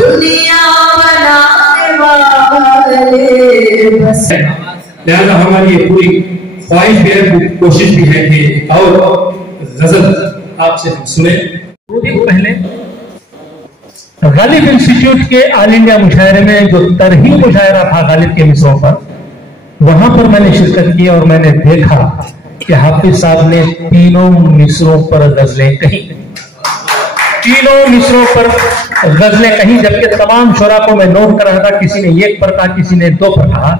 दुनिया बनाने वाले बस। लिहाजा हमारी ये पूरी ख्वाहिश भी है, कोशिश भी है कि और गजल आपसे हम सुने। दो दिन पहले गालिब इंस्टीट्यूट के ऑल इंडिया मुशायरे में जो तरही मुशायरा था गालिब के मिसरों पर, वहां पर मैंने शिरकत की और मैंने देखा कि हाफिज साहब ने तीनों मिसरों पर गजलें कही, तीनों मिसरों पर गजलें कही, जबकि तमाम शुरा को मैं नोट कर रहा था, किसी ने एक पर कहा, किसी ने दो पर कहा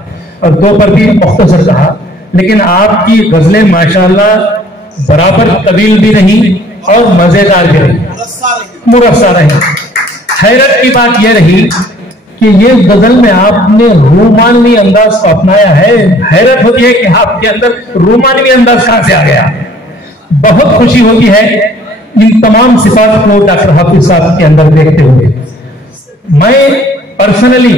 और दो पर भी मुख्तसर कहा, लेकिन आपकी गजलें माशाअल्लाह बराबर तवील भी नहीं और मजेदार भी रही, मुरस्सा रही। हैरत की बात यह रही कि ये गजल में आपने रोमानवी अंदाज को अपनाया है। हैरत होती है कि आपके अंदर रोमानवी अंदाज कहां से आ गया। बहुत खुशी होती है इन तमाम सिफात को डॉक्टर हाफिज साहब के अंदर देखते हुए। मैं पर्सनली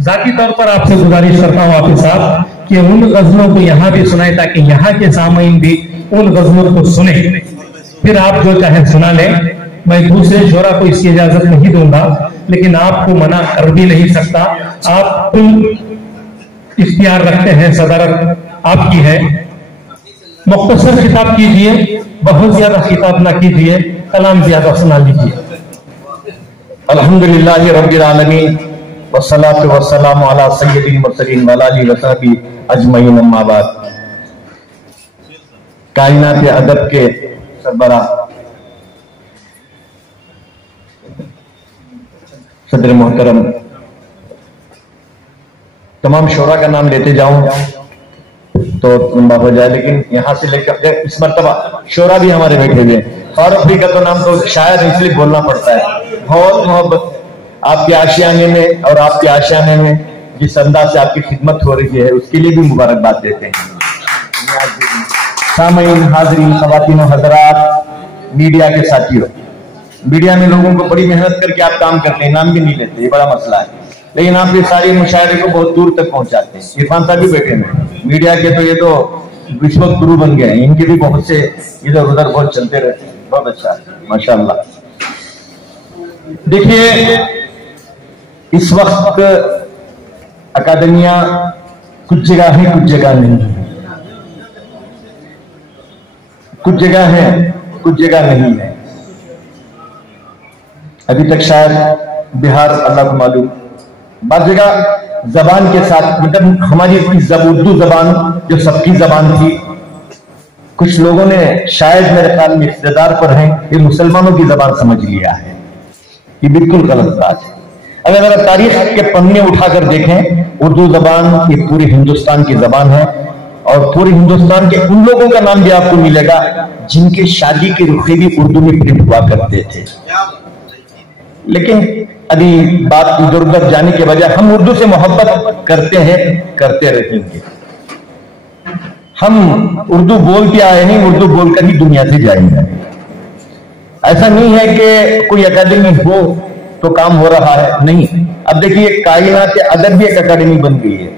जाती तौर पर आपसे गुजारिश करता हूं हाफिज साहब कि उन गजलों को यहां भी सुनाए ताकि यहां के सामईन भी उन गजलों को सुने, फिर आप जो चाहे सुना लें। मैं दूसरे शोरा को इसकी इजाजत नहीं दूंगा, लेकिन आपको मना कर भी नहीं सकता। आप कुल इख्तियार रखते हैं, सदारत आपकी है। मुख्तसर खिताब कीजिए, बहुत ज्यादा खिताब ना कीजिए, कलाम ज्यादा सुना लीजिए। अल्हम्दुलिल्लाहि रब्बिल आलमीन वस्सलातु वस्सलामु अला सय्यिदिल मुरसलीन व आलिहि व सहबिहि अजमईन, अम्मा बाद। कायनात अदब के सरबराह सदर मोहतरम, तमाम शोरा का नाम लेते जाऊं तो लंबा हो जाए, लेकिन यहां से लेकर इस मर्तबा शोरा भी हमारे बैठे हुए हैं। फारूक भी का तो नाम तो शायद इसलिए बोलना पड़ता है। बहुत मोहब्बत आपके आशियाने में और आपके आशियाने में जिस अंदाज से आपकी खिदमत हो रही है उसके लिए भी मुबारकबाद देते हैं। सामईन, हाज़रीन, ख़वातीन और हज़रात, मीडिया के साथियों, मीडिया में लोगों को बड़ी मेहनत करके आप काम करते हैं, नाम भी नहीं लेते, ये बड़ा मसला है, लेकिन आप ये सारी मुशायरे को बहुत दूर तक पहुंचाते हैं। इरफान साहब भी बैठे हैं मीडिया के, तो ये तो विश्व गुरु बन गए हैं, इनके भी बहुत से इधर उधर बहुत चलते रहते हैं। बहुत अच्छा है, माशाअल्लाह। देखिए, इस वक्त अकादमिया कुछ जगह है, कुछ जगह नहीं है, कुछ जगह है, कुछ जगह नहीं है। अभी तक शायद बिहार, अल्लाह को मालूम, बात जगह जबान के साथ, मतलब हमारी उर्दू जबान जो सबकी जबान थी, कुछ लोगों ने शायद मेरे ख्याल में इख्तिदार पर हैं, ये मुसलमानों की जबान समझ लिया है। ये बिल्कुल गलत बात है। अगर तारीख के पन्ने उठाकर देखें, उर्दू जबान ये पूरे हिंदुस्तान की जबान है और पूरे हिंदुस्तान के उन लोगों का नाम भी आपको मिलेगा जिनके शादी के रुखे भी उर्दू में प्रिंट हुआ करते थे। लेकिन अभी बात इधर उधर जाने के बजाय हम उर्दू से मोहब्बत करते हैं, करते रहेंगे। हम उर्दू बोलते आए हैं, उर्दू बोलकर ही दुनिया से जाएंगे। ऐसा नहीं है कि कोई अकादमी हो तो काम हो रहा है, नहीं। अब देखिए, कायनात अदब भी एक अकादमी बन गई है।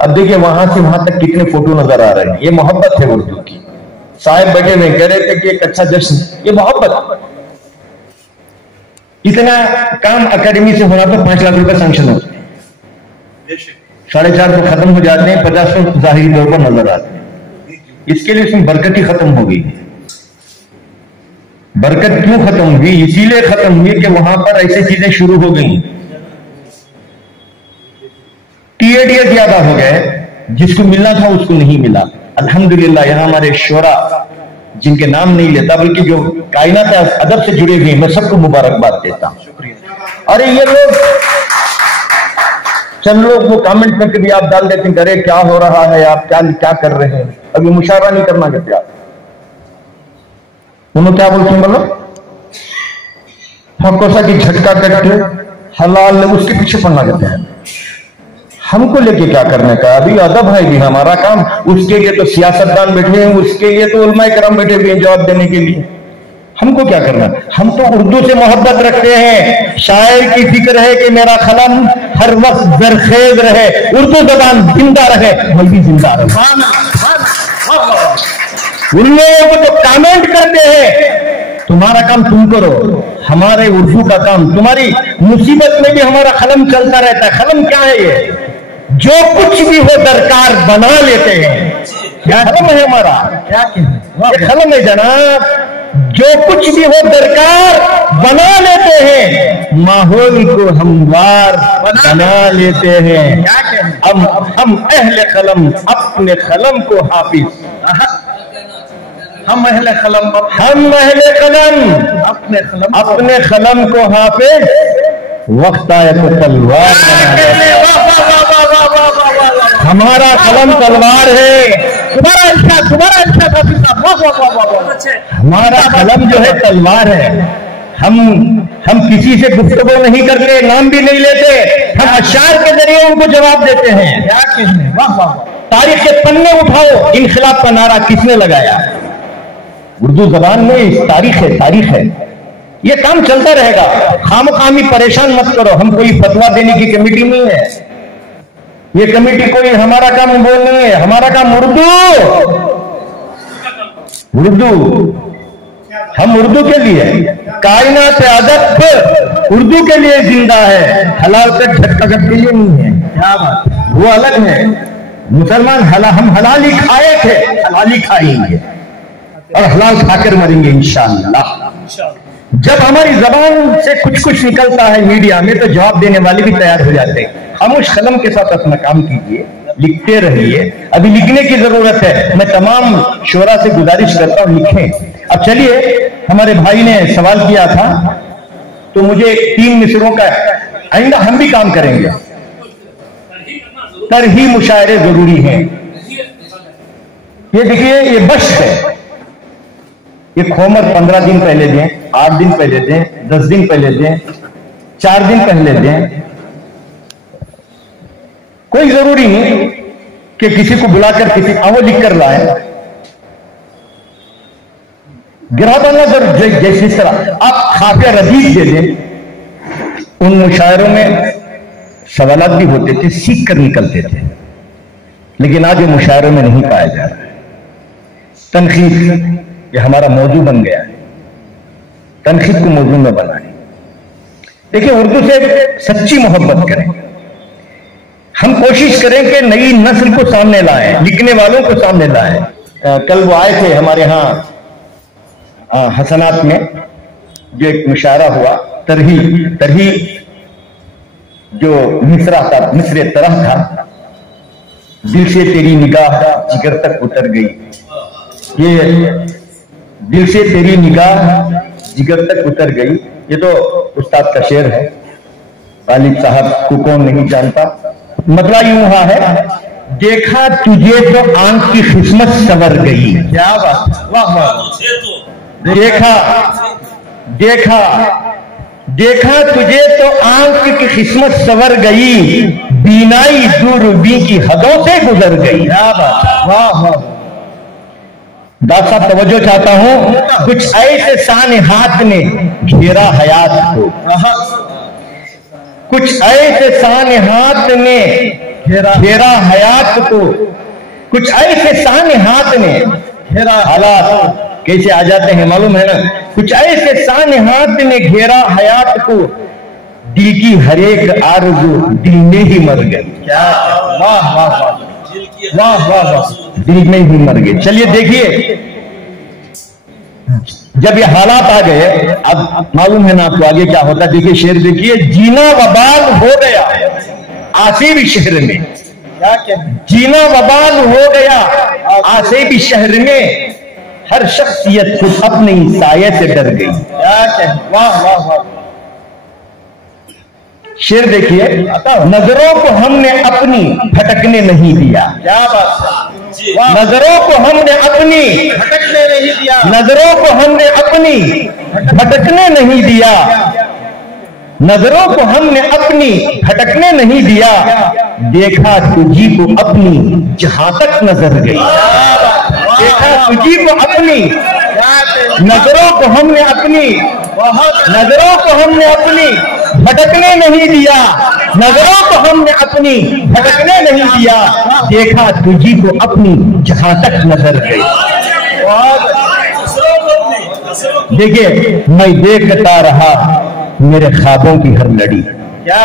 अब देखिए, वहां से वहां तक कितने फोटो नजर आ रहे हैं। ये मोहब्बत है उर्दू की। साहब बैठे हुए कह रहे थे कि एक अच्छा जश्न, ये मोहब्बत। इतना काम अकेडमी से होना तो 5 लाख रुपए सैंक्शन होते हैं, 4.5 तो खत्म हो जाते हैं, 50 तो जाहिरी तौर पर नजर आते हैं। इसके लिए इसमें बरकत ही खत्म हो गई। बरकत क्यों खत्म हुई? इसीलिए खत्म हुई कि वहां पर ऐसी चीजें शुरू हो गई, टीएडीए ज्यादा हो गए, जिसको मिलना था उसको नहीं मिला। अल्हम्दुलिल्लाह, यहां हमारे शोरा जिनके नाम नहीं लेता बल्कि जो कायनात अदब से जुड़े हुए, मैं सबको मुबारकबाद देता हूं। अरे ये लोग, चंद लोग वो कमेंट में कभी आप डाल देते हैं, अरे क्या हो रहा है, आप क्या कर रहे हैं, अभी मुशावरा नहीं करना कहते आप। उन्होंने क्या बोलते हैं, बोलो फकोसा की झटका कट हलाल, उसके पीछे पड़ना कहते हैं। हमको लेके क्या करने का, अभी अदब है भी हमारा काम। उसके लिए तो सियासतदान बैठे हैं, उसके लिए तो उलमाए करम बैठे हुए हैं जवाब देने के लिए। हमको क्या करना? हम तो उर्दू से मोहब्बत रखते हैं। शायर की फिक्र है कि मेरा कलम हर वक्त जरखेज रहे, उर्दू जबान जिंदा रहे, मैं भी जिंदा रहूं। उन लोगों को जो कमेंट करते हैं तुम्हारा काम तुम करो, हमारे उर्दू का काम, तुम्हारी मुसीबत में भी हमारा कलम चलता रहता है। कलम क्या है ये? जो कुछ भी हो दरकार बना लेते हैं। क्या कलम है हमारा? क्या कलम है जनाब? जो कुछ भी हो दरकार बना लेते हैं, माहौल को हमवार बना लेते हैं। हम अहले कलम अपने कलम को हाफिज, हम अहले कलम अपने कलम को हाफिज, वक्त आए तो तलवार। हमारा कलम तलवार है। तुम्हारा हमारा कलम जो है तलवार है। हम किसी से गुफ्तगू नहीं करते, नाम भी नहीं लेते, हम अशार के जरिए उनको जवाब देते हैं। क्या कहने, वाह वाह। तारीख के पन्ने उठाओ, इनकलाब का नारा किसने लगाया? उर्दू जबान में तारीख है। ये काम चलता रहेगा। खामखामी परेशान मत करो। हम कोई फतवा देने की कमेटी नहीं है। ये कमेटी कोई हमारा काम वो नहीं है। हमारा काम उर्दू। हम उर्दू के लिए, कायनात अदब उर्दू के लिए जिंदा है। हलाल तक झटका के लिए नहीं है। क्या बात, वो अलग है। मुसलमान हम हलाल ही खाए थे, हलाल ही खाएंगे और हलाल खाकर मरेंगे इंशाअल्लाह। जब हमारी जबान से कुछ निकलता है मीडिया में, तो जवाब देने वाले भी तैयार हो जाते हैं। हम उस कलम के साथ अपना काम कीजिए, लिखते रहिए। अभी लिखने की जरूरत है। मैं तमाम शोरा से गुजारिश करता हूं, लिखें। अब चलिए, हमारे भाई ने सवाल किया था, तो मुझे 3 मिसरों का, आइंदा हम भी काम करेंगे। तरही मुशायरे जरूरी हैं। ये देखिए, ये बश्त है। ये खोमर 15 दिन पहले दें, 8 दिन पहले दें, 10 दिन पहले दें, 4 दिन पहले दें। कोई जरूरी नहीं कि किसी को बुलाकर किसी वो लिख कर लाए। गिराबाना जैसे इस तरह आप खाफिया रदीफ दे दें। उन मुशायरों में सवालात भी होते थे, सीख कर निकलते थे, लेकिन आज ये मुशायरों में नहीं पाया जा रहा है। तनकीद ये हमारा मौजू बन गया है। तनकीद को मौजू में बनाए। देखिए, उर्दू से सच्ची मोहब्बत करें। हम कोशिश करें कि नई नस्ल को सामने लाएं, लिखने वालों को सामने लाएं। कल वो आए थे हमारे यहाँ हसनात में, जो एक मुशायरा हुआ, तरही जो मिसरा था, मिसरे तरह था। दिल से तेरी निगाह जिगर तक उतर गई। ये दिल से तेरी निगाह जिगर तक उतर गई, ये तो उस्ताद का शेर है। गालिब साहब को कौन नहीं जानता। मतलब यूं है, देखा तुझे तो आंख की किस्मत संवर गई। क्या बात, वाह वाह। देखा तुझे तो आंख की किस्मत संवर गई, बीनाई दूरबीन की हदों से गुजर गई। क्या बात, वाह वाह। डॉक्टर साहब तवज्जो चाहता हूं, कुछ ऐसे शान हाथ ने घेरा हयात को, कुछ ऐसे शान हाथ ने घेरा हयात को, कुछ ऐसे शान हाथ ने घेरा। हालात कैसे आ जाते हैं मालूम है ना। कुछ ऐसे शान हाथ ने घेरा हयात को, दिल की हर एक आरज़ू दिल में ही मर गई। क्या, वाह वाह वाह वाह वाह वाह, दिल में ही मर गए। चलिए देखिए, जब ये हालात आ गए, अब मालूम है ना आपको आगे क्या होता। देखिए शेर देखिए, जीना वबाल हो गया आसिफ शहर में। क्या कहते, जीना वबाल हो गया आसिफ शहर में, हर शख्सियत खुद अपने साये से डर गई। क्या कहते, वाह वाह वाह। शेर देखिए, नजरों को हमने अपनी भटकने नहीं दिया। क्या बात, नजरों को हमने अपनी भटकने नहीं दिया। नजरों को हमने अपनी भटकने नहीं दिया। नजरों को हमने अपनी भटकने नहीं दिया। देखा तुझी को अपनी जहां तक नजर गई। देखा तुझी को अपनी, नजरों को हमने अपनी, नजरों को हमने अपनी भटकने नहीं दिया। नजरों को हमने अपनी भटकने नहीं दिया। देखा तुझी को अपनी जहां तक नजर गई। देखिए, मैं देखता रहा मेरे ख्वाबों की हर लड़ी। क्या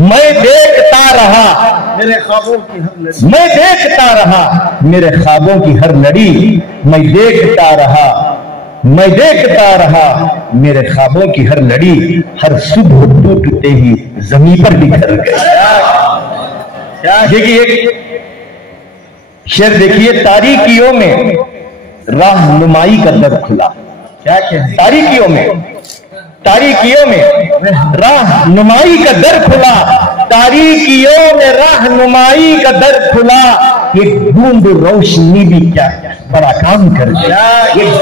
मैं देखता रहा मेरे ख्वाबों की हर लड़ी, मैं देखता रहा मेरे ख्वाबों की हर लड़ी, मैं देखता रहा, मैं देखता रहा मेरे ख्वाबों की हर लड़ी, हर सुबह टूटते ही जमीन पर बिखर गए। देखिए एक शेर देखिए, तारीकियों में राहनुमाई का दर खुला। क्या कहते, तारीकियों में, तारीकियों में राहनुमाई का दर खुला, तारीकियों में राहनुमाई का दर खुला, एक बूंद रोशनी भी क्या बड़ा काम कर गया, एक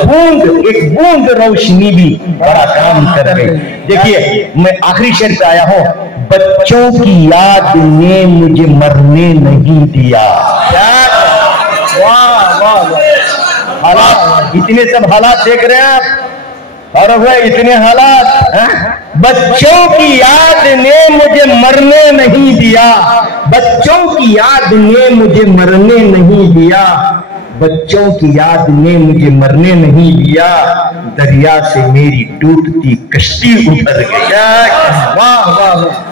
बूंद रोशनी भी बड़ा काम कर गई। देखिए मैं आखिरी शेर पे आया हूं, बच्चों की याद ने मुझे मरने नहीं दिया। वाह वाह वाह, हालात, इतने सब हालात देख रहे हैं आप, और वह इतने हालात, बच्चों की याद ने मुझे मरने नहीं दिया, बच्चों की याद ने मुझे मरने नहीं दिया, बच्चों की याद ने मुझे मरने नहीं दिया, दरिया से मेरी टूटती कश्ती उतर गई। वाह वाह वाह।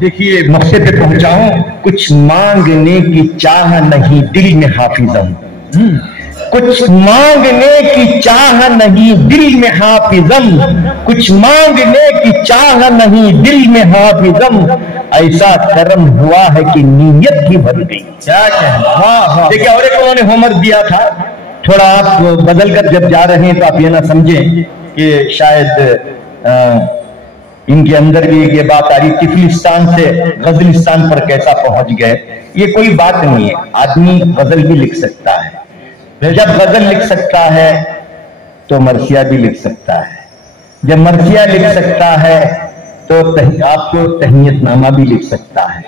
देखिए मकसद पे पहुंचाऊं, कुछ मांगने की चाह नहीं दिल में हाफिजम, कुछ मांगने की चाह नहीं दिल में हाफिजम, कुछ मांगने की चाह नहीं दिल में हाफिजम, ऐसा कर्म हुआ है कि नीयत ही भर गई। क्या कहना। देखिए और एक उन्होंने होमवर्क दिया था, थोड़ा आप बदल कर जब जा रहे हैं तो आप ये ना समझें कि शायद इनके अंदर भी ये बात आ रही, तिफलिस्तान से गजलिस्तान पर कैसा पहुंच गए। ये कोई बात नहीं है, आदमी गजल भी लिख सकता है, जब गजल लिख सकता है तो मरसिया भी लिख सकता है, जब मरसिया लिख सकता है तो आपको तहनीयतनामा भी लिख सकता है।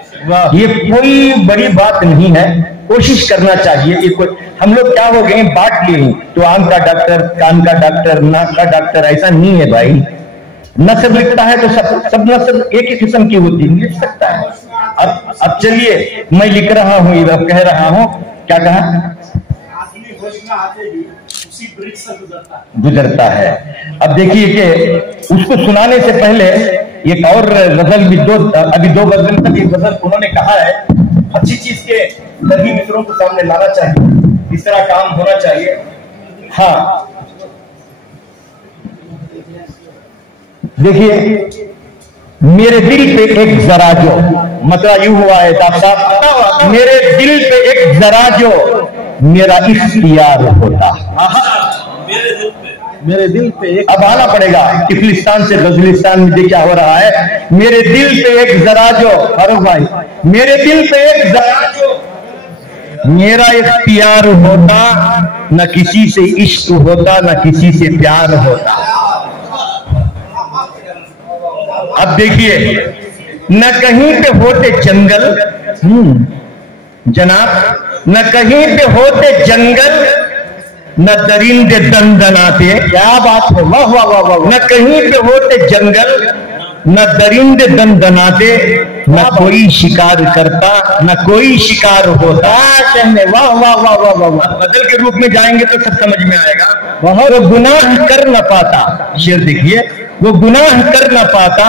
ये कोई बड़ी बात नहीं है, कोशिश करना चाहिए। ये कोई, हम लोग क्या हो गए बांट लिए, तो आंख का डॉक्टर, कान का डॉक्टर, नाक का डॉक्टर, ऐसा नहीं है भाई। नसर लिखता है तो सब नसर एक ही किस्म की होती है, लिख सकता है। अब चलिए मैं लिख रहा हूं, इधर कह रहा हूं, क्या कहा, गुजरता है। अब देखिए कि उसको सुनाने से पहले एक और गजल भी अभी दो गजल तक एक गजल उन्होंने कहा है, अच्छी चीज के सभी मित्रों को सामने लाना चाहिए, इस तरह काम होना चाहिए। हाँ देखिए, मेरे दिल पे एक जरा जो, मतलब यूं हुआ है साहब, मेरे दिल पे एक जरा जो मेरा इख्तियार होता, मेरे दिल पे एक, अब आना पड़ेगा तिफलिस्तान से गजलिस्तान में क्या हो रहा है। मेरे दिल पे एक जरा जो, अरे भाई, मेरे दिल पे एक जरा जो मेरा इख्तियार होता, न किसी से इश्क होता न किसी से प्यार होता। अब देखिए, न कहीं पे होते जंगल जनाब, न कहीं पे होते जंगल, न दरिंदे दंदनाते। क्या बात है, वाह वाह वाह वाह। न कहीं पे होते जंगल, न दरिंदे दंदनाते, न कोई शिकार करता न कोई शिकार होता। कहने वाह वाह वाह वाह वाह। बदल के रूप में जाएंगे तो सब समझ में आएगा। वो गुनाह कर न पाता, शेर देखिए, वो गुनाह कर न पाता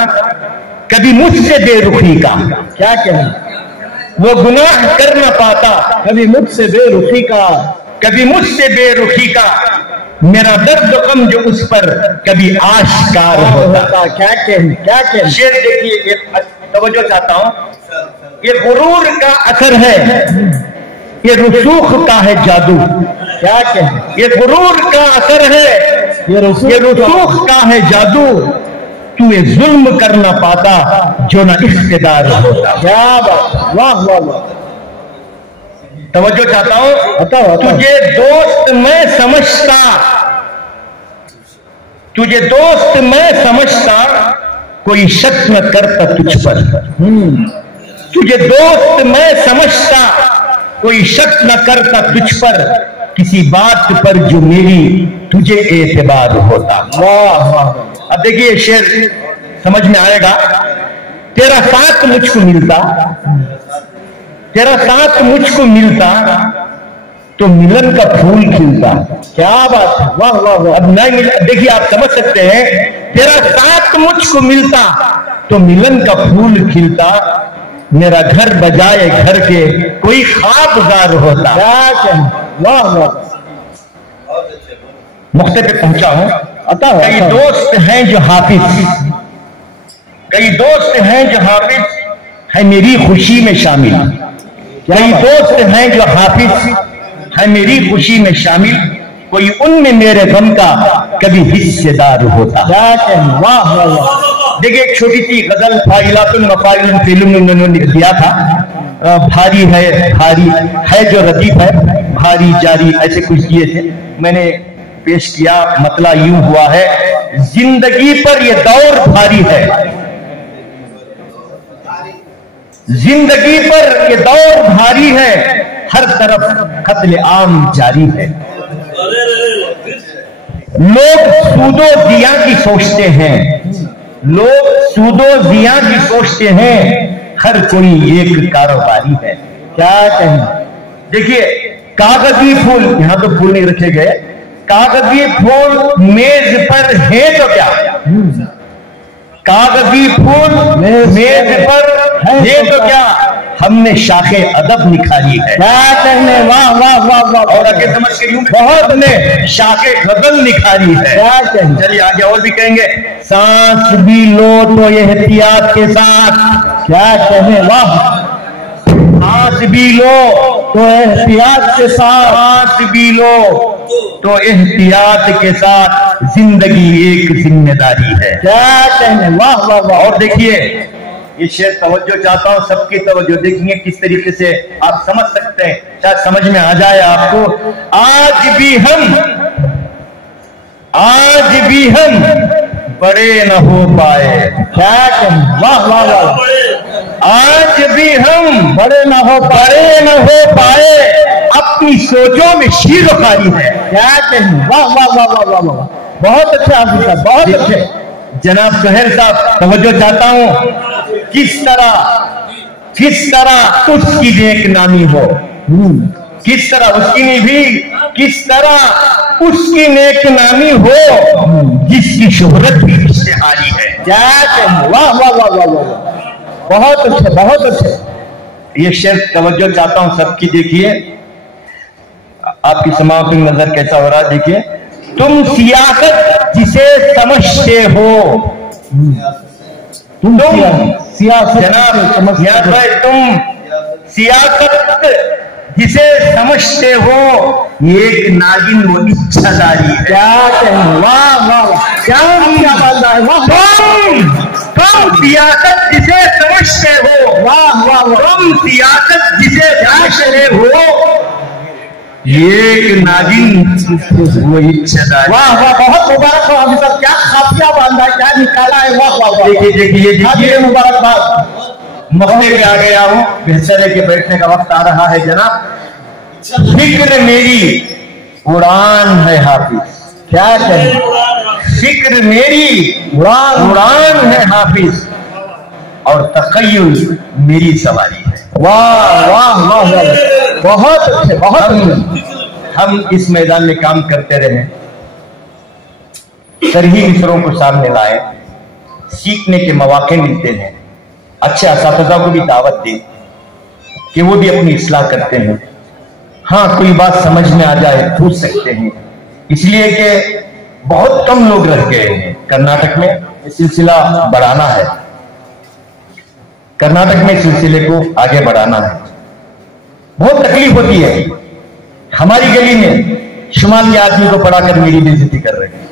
कभी मुझसे बेरुखी का। क्या कहना, वो गुनाह कर न पाता कभी मुझसे बेरुखी का, कभी मुझसे बेरुखी का, मेरा दर्द गम जो उस पर कभी आश्कार होता। क्या कहना, क्या कहना। शेर देखिए, तवज्जो चाहता हूं, ये गुरूर का असर है, ये रुसूख का है जादू। क्या कहना, ये गुरूर का असर है, ये रुसूख का है जादू, तू ये जुल्म कर ना पाता जो ना इख्तिदार होता। क्या बात, वाह वाह वाह। तवज्जो चाहता हूं, तुझे दोस्त मैं समझता, तुझे दोस्त मैं समझता, कोई शक न करता तुझ पर। तुझे दोस्त मैं समझता, कोई शक न करता तुझ पर, किसी बात पर जो मेरी तुझे एतबार होता। वाह वाह। अब देखिए शेर समझ में आएगा। तेरा साथ मुझको मिलता, तेरा साथ मुझको मिलता, तो मिलन का फूल खिलता। क्या बात है, वाह वाह वाह। अब नहीं मिला, देखिए आप समझ सकते हैं, तेरा साथ मुझको मिलता तो मिलन का फूल खिलता, मेरा घर बजाए घर के कोई ख्वाबगार होता। क्या कहें, वाह वाह। मुक्ते पे पहुंचा हूं। कई दोस्त हैं जो हाफिज, कई दोस्त हैं जो हाफिज है मेरी खुशी में शामिल, कई दोस्त हैं जो हाफिज है मेरी खुशी में शामिल, कोई उनमें मेरे गम का कभी हिस्सेदार होता। क्या कहें, वाह वाह वाह। देखिए एक छोटी सी गजल फाइलातुल मफाइल फिल्म में उन्होंने दिया था, भारी है जो रदीफ है, भारी जारी, ऐसे कुछ दिए थे, मैंने पेश किया। मतला यूं हुआ है, जिंदगी पर ये दौर भारी है, जिंदगी पर ये दौर भारी है, हर तरफ कत्ले आम जारी है। लोग सूदो जिया की सोचते हैं, लोग सूदो जिया की सोचते हैं, हर कोई एक कारोबारी है। क्या कहें, देखिए कागजी फूल, यहां तो फूल नहीं रखे गए, कागजी फूल मेज पर है तो क्या, कागजी फूल मेज पर है तो क्या, हमने शाखे अदब निखारी है। क्या कहने, वाह वाह वाह वाह। और आगे समझ के यूं बहुत ने शाखे गजल निखारी है। क्या कहने, चलिए आगे और भी कहेंगे, सांस भी लो तो एहतियात के साथ। क्या कहने, वाह। सांस भी लो तो एहतियात के साथ, सांस भी लो तो एहतियात के साथ, जिंदगी एक जिम्मेदारी है। क्या कहने, वाह वाह वाह। और देखिए ये शेर तवज्जो चाहता हूं, सबकी तवज्जो, देखिए किस तरीके से आप समझ सकते हैं, शायद समझ में आ जाए आपको। आज भी हम बड़े न हो पाए। क्या कहें, वाह वाह वाह। आज भी हम बड़े न हो पाए, अपनी सोचों में शीरखारी है। क्या कहें, वाह वाह वाह वाह वाह वाह। बहुत अच्छे हाफिज साहब, बहुत अच्छे। जनाब सोहेल साहब तवज्जो चाहता हूं, किस तरह उसकी नेक नामी हो, किस तरह उसकी नहीं भी, किस तरह उसकी नेक नामी हो, जिसकी शोहरत भी इश्तिहारी है। क्या कहें, वाह वाह वाह वाह वाह। बहुत अच्छे, बहुत अच्छे। ये शेर तवज्जो चाहता हूं सबकी, देखिए आपकी समाओं पर नजर कैसा हो रहा है। देखिए, तुम सियासत जिसे समझते हो, तुम सियासत जनाब याद है, तुम सियासत जिसे समझते हो, एक नागिन वो इच्छादारी है। क्या कहें, वाह वाह, क्या बात है, वाह। तुम सियासत जिसे समझते हो, वाह वाह, तुम सियासत जिसे समझते हो, एक नागिन वो इच्छादारी। वाह वाह, बहुत मुबारक हो हाफिज साहब, क्या खाफिया बांधा है, क्या निकाला है, वाह वाह। देखिए मुबारकबाद। मौके पे आ गया हूँ, बिस्तर के बैठने का वक्त आ रहा है जनाब। फिक्र मेरी उड़ान है हाफिज। क्या कहें, फिक्र मेरी उड़ान है हाफिज, और तखय्युल मेरी सवारी है। वाह वाह वाह वाह, बहुत अच्छे, बहुत अच्छे। हम इस मैदान में काम करते रहे, सरही मिसरों को सामने लाए, सीखने के मौके मिलते हैं, अच्छे असातिज़ा को भी दावत दें कि वो भी अपनी इस्लाह करते हैं। हाँ, कोई बात समझ में आ जाए पूछ सकते हैं, इसलिए कि बहुत कम लोग रह गए हैं। कर्नाटक में ये सिलसिला बढ़ाना है, कर्नाटक में सिलसिले को आगे बढ़ाना है। बहुत तकलीफ होती है, हमारी गली में शुमाल के आदमी को पढ़ाकर मेरी बेइज्जती कर रहे हैं।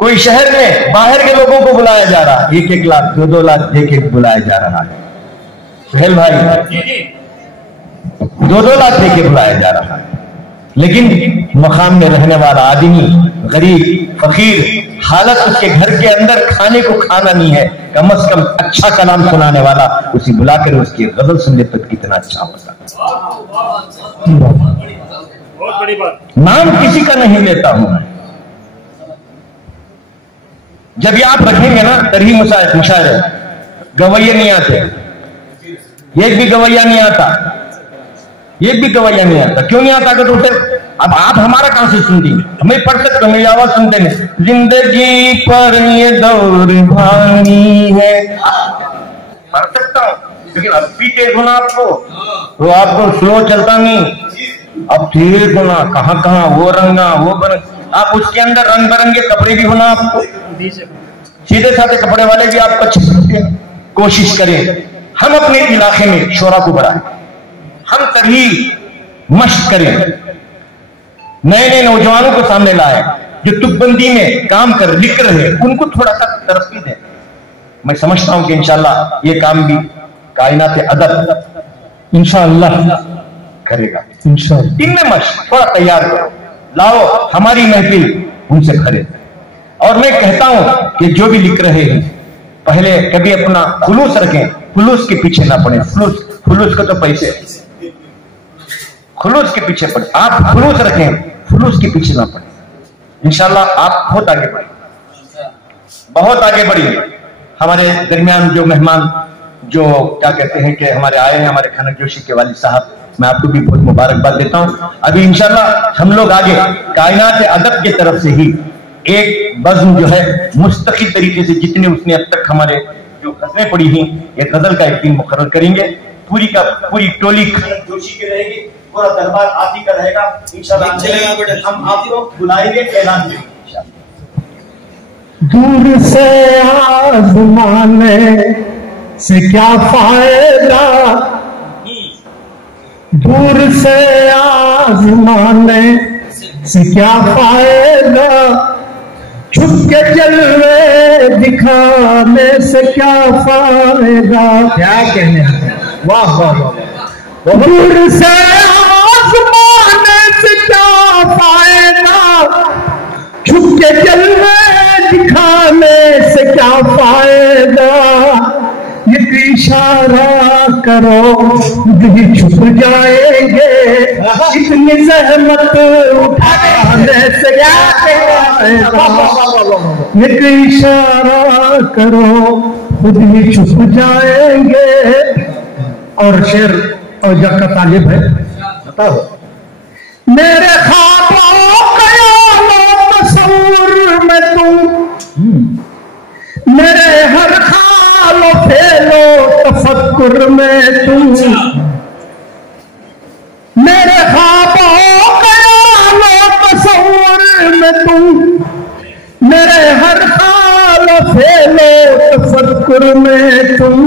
कोई शहर में बाहर के लोगों को बुलाया जा रहा, 1-1 लाख 2-2 लाख देके बुलाया जा रहा है। सुहेल भाई 2-2 लाख देके बुलाया जा रहा है, लेकिन मकाम में रहने वाला आदमी गरीब फकीर, हालत उसके घर के अंदर खाने को खाना नहीं है, कम से कम अच्छा कलाम सुनाने वाला उसे बुलाकर उसकी गजल सुन ले तो कितना अच्छा होता। बहुत बड़ी बात। नाम किसी का नहीं लेता हूं मैं, जब आप रखेंगे ना तरही मुशायरे, गवैये नहीं आते, एक भी गवैया नहीं आता, एक भी कवैया नहीं आता। क्यों नहीं आता? तो फिर अब आप हमारा कहां से सुनती हैं? हमें पढ़ सकते हो, मेरी आवाज सुनते नहीं। जिंदगी पर ये दौर भानी है, पढ़ सकता हूं, लेकिन अब भी तेज होना आपको, तो आपको स्लो चलता नहीं, अब तेज होना, कहां कहां वो रंगा वो बन, आप उसके अंदर रंग बिरंगे कपड़े भी होना आपको, सीधे साधे कपड़े वाले भी आपको अच्छे लगते हैं। कोशिश करें हम अपने इलाके में शोरा को बढ़ाएं, हम तरही मश्क करें, नए नए नौजवानों को सामने लाए जो तुकबंदी में काम कर लिख रहे, उनको थोड़ा सा तरक्की दें। मैं समझता हूं कि इंशाल्लाह ये काम भी कायनात अदब इंशाअल्लाह करेगा। इंशाअल्लाह इनमें मश्क थोड़ा तैयार करो, लाओ हमारी महफिल उनसे खरीद। और मैं कहता हूं कि जो भी लिख रहे हैं पहले कभी अपना खुलूस रखें, खुलूस के पीछे ना पड़े। खुलूस को तो पैसे, खुलूस के पीछे पड़े, आप खुलूस रखें, खुलूस के पीछे ना पड़े। इंशाल्लाह आप बहुत आगे बढ़ेंगे, बहुत आगे बढ़ेंगे। हमारे दरमियान जो मेहमान जो क्या कहते हैं कि हमारे आए हैं, हमारे खनक जोशी के वालिद साहब, मैं आपको भी बहुत मुबारकबाद देता हूं। अभी इंशाल्लाह हम लोग आगे कायनात अदब की तरफ से ही एक बज़्म जो है मुस्तकिल तरीके से, जितने उसने अब तक हमारे जो गज़लें पड़ी हैं, एक गजल का एक दिन मुकर्रर करेंगे। पूरी का पूरी टोली खनक जोशी की रहेगी, पूरा दरबार आप ही का रहेगा इंशाल्लाह। हम आपको बुलाएंगे, ऐलान करेंगे। दूर से आज़माने से क्या फायदा, दूर से आज़माने से क्या फायदा, छुप के जलवे दिखाने से क्या फायदा। क्या कहने हैं, वाह वाह वाह। दूर से आज़माने से क्या फायदा, छुप के जलवे दिखाने से क्या फायदा, एक इशारा करो भी छुप जाएंगे, इतनी जहमत उठाने से क्या फायदा, एक इशारा करो खुद ही छुप जाएंगे। और शेर और जग का तालिब है, बताओ। मेरे ख्वाबों ख्यालों तस्वुर में तुम, मेरे हर ख्यालो फेलो तफक्कुर में तुम, मेरे ख्वाबों ख्यालों तस्वुर में तुम, मेरे हर ख्यालो फेलो तफक्कुर में तुम।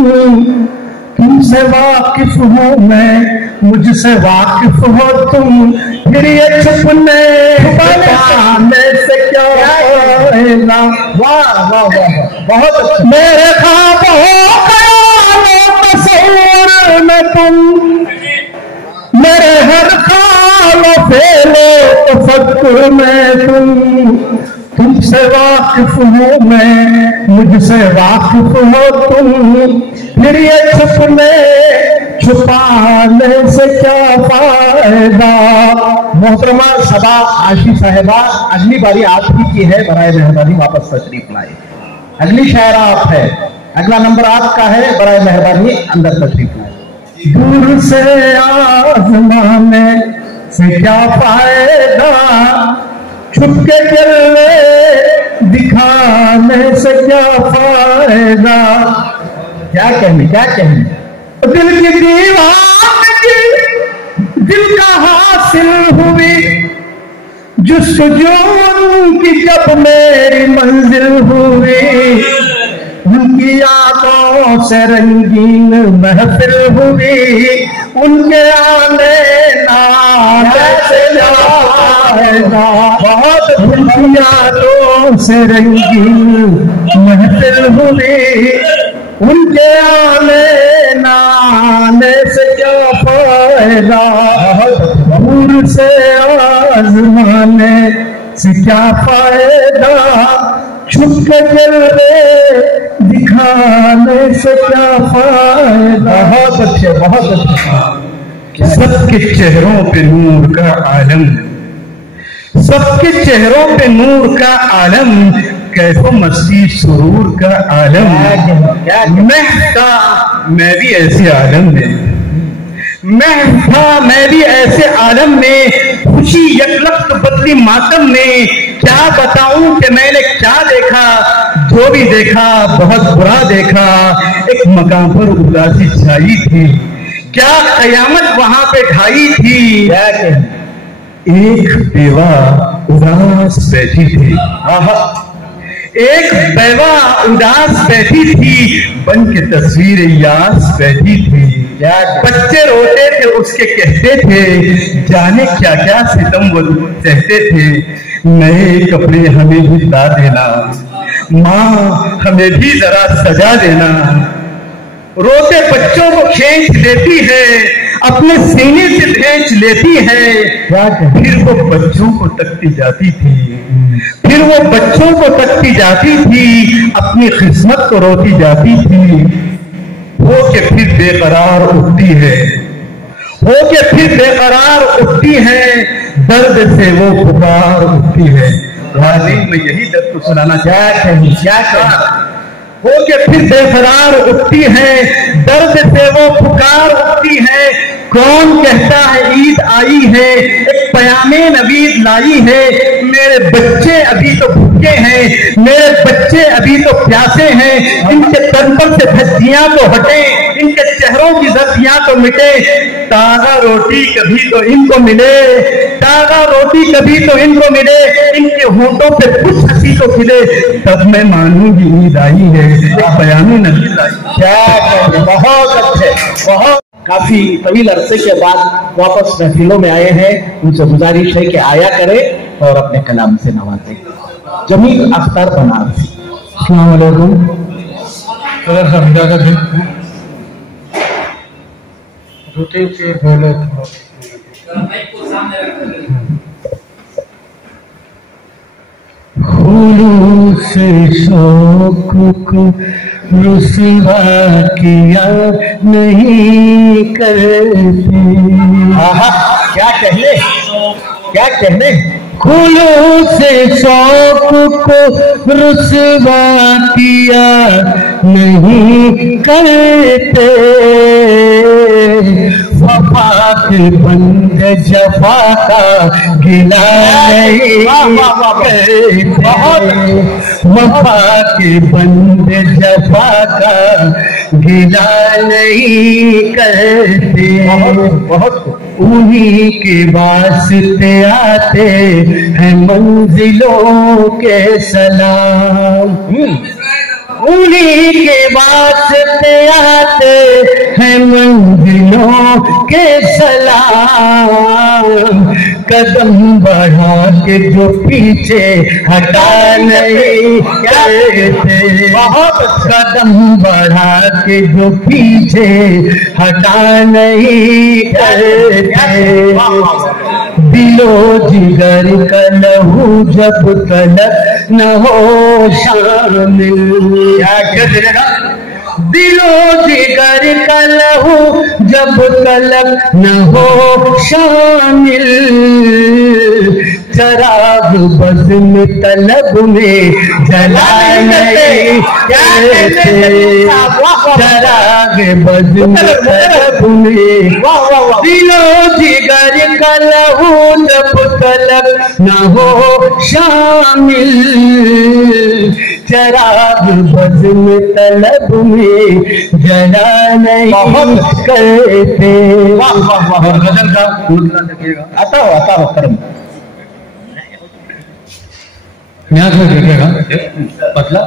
तुमसे वाकिफ हूँ मैं, मुझसे वाकिफ हो तुम, फिर ये छुपने छुपाने से क्या फायदा। वाह वाह वाह, बहुत अच्छा। मेरे ख्वाबों ख्यालों तस्वुर में तुम, मेरे हर ख्यालो फेलो तफक्कुर में तुम। तुमसे वाकिफ हूँ मैं, मुझसे वाकिफ हो तुम, फिर ये छुपने छुपाने से क्या फायदा। मोहतरमा सबा आशी साहिबा, अगली बारी आप ही की है, बराए मेहरबानी वापस तशरीफ लाए। अगली शायरा आप है, अगला नंबर आपका है, बराए मेहरबानी अंदर तशरीफ लाए। दूर से आज़माने से क्या फायदा, छुप के जलवे दिखाने से क्या फायदा। क्या कहने, क्या कहने। दिल की दीवानगी दिल का हासिल हुई, जुस्तजू उनकी जब मेरी मंजिल हुई, उनकी यादों से रंगीन महफिल हुई, उनके आने ना से जाएगा। बहुत उनकी यादों से रंगीन महफिल हुई, उनके आने नाने से क्या फायदा। दूर से आज़माने से क्या फायदा, छुप के जलवे दिखाने से क्या फायदा। बहुत अच्छे, बहुत अच्छे। सबके चेहरों पे नूर का आलम, सबके चेहरों पे नूर का आलम, कैफो मस्ती सुरूर का आलम। महका मैं भी ऐसे आलम में, मैं भी ऐसे आलम में, खुशी यकलख्त बदली मातम में, क्या बताऊं कि मैंने क्या देखा। जो भी देखा बहुत बुरा देखा, एक मकाम पर उदासी छाई थी, क्या कयामत वहां पे ढाई थी। क्या एक बेवा उदास बैठी थी, एक बेवा उदास बैठी थी, बन के तस्वीर यास बैठी थी। बच्चे रोते थे उसके कहते थे, जाने क्या क्या सितम वो सहते थे। नए कपड़े हमें भी ला देना, माँ हमें भी जरा सजा देना। रोते बच्चों को खींच लेती है, अपने सीने से खींच लेती है। फिर वो बच्चों को तकती जाती थी, फिर वो बच्चों को तकती जाती थी, अपनी किस्मत को रोती जाती थी। हो के फिर बेकरार उठती है, हो के फिर बेकरार उठती है, दर्द से वो पुकार उठती है। वालिद में यही दर्द को सुनाना क्या हो के फिर बेकरार उठती है, दर्द से वो पुकार उठती है। कौन कहता है ईद आई है, एक पयामे नवीद लाई है। मेरे बच्चे अभी तो भूखे हैं, मेरे बच्चे अभी तो प्यासे हैं। इनके तन पर से धज्जियां तो हटे, इनके चेहरों की धज्जियां तो मिटे। ताजा रोटी कभी तो इनको मिले, ताजा रोटी कभी तो इनको मिले, इनके होंठों पे कुछ हंसी तो खिले, तब मैं मानूंगी ईद आई है, एक पयामे नवीद लाई। क्या बहुत अच्छे, बहुत काफी तवील अरसे के बाद वापस महफिलों में आए हैं। उनसे गुजारिश है कि आया करें और अपने कलाम से नवाजें। जमील अख्तर बनारसी। अस्सलाम वालेकुम। जूते के पहले फूलों से शौक को रुसवा किया नहीं करते। क्या कहने, क्या कहने। फूलों से शौक को रुसवा किया नहीं करते। वफा के बंद जफा का गिला नहीं करते। वफा के बंद जफा का गिला नहीं करते। बहुत उन्हीं के वास्ते आते हैं मंजिलों के सलाम। उन्हीं के वास्ते आते हैं मंजिलों के सलाम। कदम बढ़ा के जो पीछे हटा नहीं करते। कदम बढ़ा के जो पीछे हटा नहीं करते। दिलो जिगर का लहू जब तलक न हो शामिल। दिलो जिगर का लहू जब तलक न हो शामिल। चराग बज़्म तलब में जला नहीं करते। चराग बज़्म तलब में दिलो जिगर का लहू जब तलक न हो शामिल। चराग बज़्म तलब में जला नहीं करते। और गजल का आता हो कर्म यहाँ से देखेगा मतलब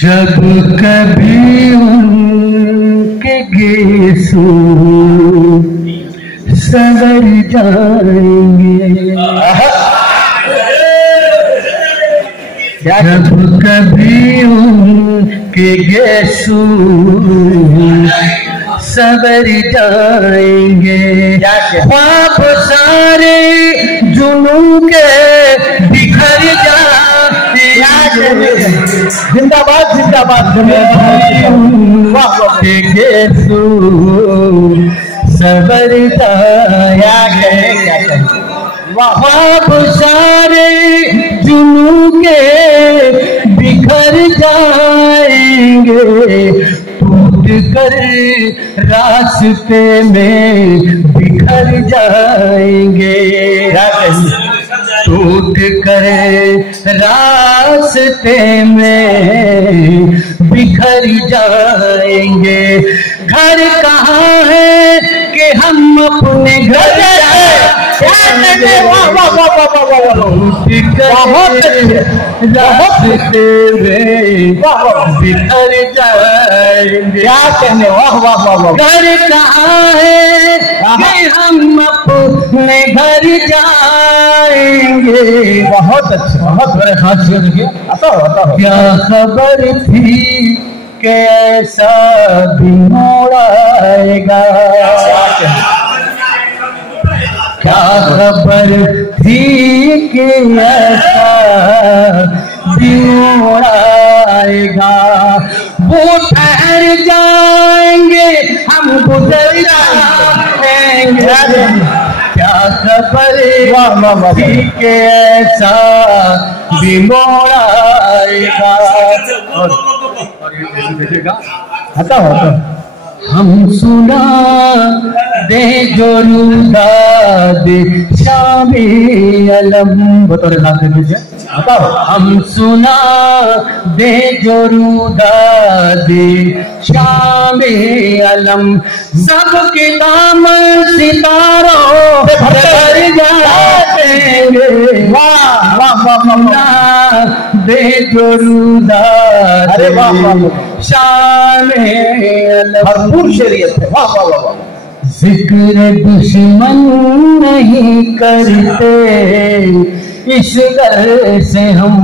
जब कभी उनके गेसू सवर जाएंगे। जब कभी उनके गेसू सवर जाएंगे। ख्वाब सारे जुनू के बिखर जाएंगे। जिंदाबाद जिंदाबाद। के गेसू सवर जाएंगे। क्या कहें। ख्वाब सारे जुनू के बिखर जाएंगे। टूट कर रास्ते में बिखर जाएंगे, टूट कर रास्ते में बिखर जाएंगे। घर कहाँ है कि हम अपने घर जाएंगे, रास्ते में बिखर जाएंगे। क्या कहने, वाह वाह वाह वाह। घर कहाँ है कि हम अपने घर जाएंगे। बहुत अच्छा, बहुत बड़े खास देखिए। क्या खबर थी कि ऐसा भी मोड़ आएगा, क्या खबर थी कि ऐसा भी मोड़ आएगा। वो ठहर जाएंगे हम गुजर जाएंगे, क्या खबर थी कि ऐसा भी मोड़ आएगा। आता हम सुना दे जो रुदा दे शामी अलम, बतौर लाते मुझे बताओ। हम सुना दे जो रुदा दे शामी अलम, सबके दामन सितारों भर जाएंगे। वाह वाह वाह, दे जो रुदा दे शामी अलम, भरपूर शरीयत है। वाह वाह वाह। जिक्र दुश्मन नहीं करते इस घर से हम,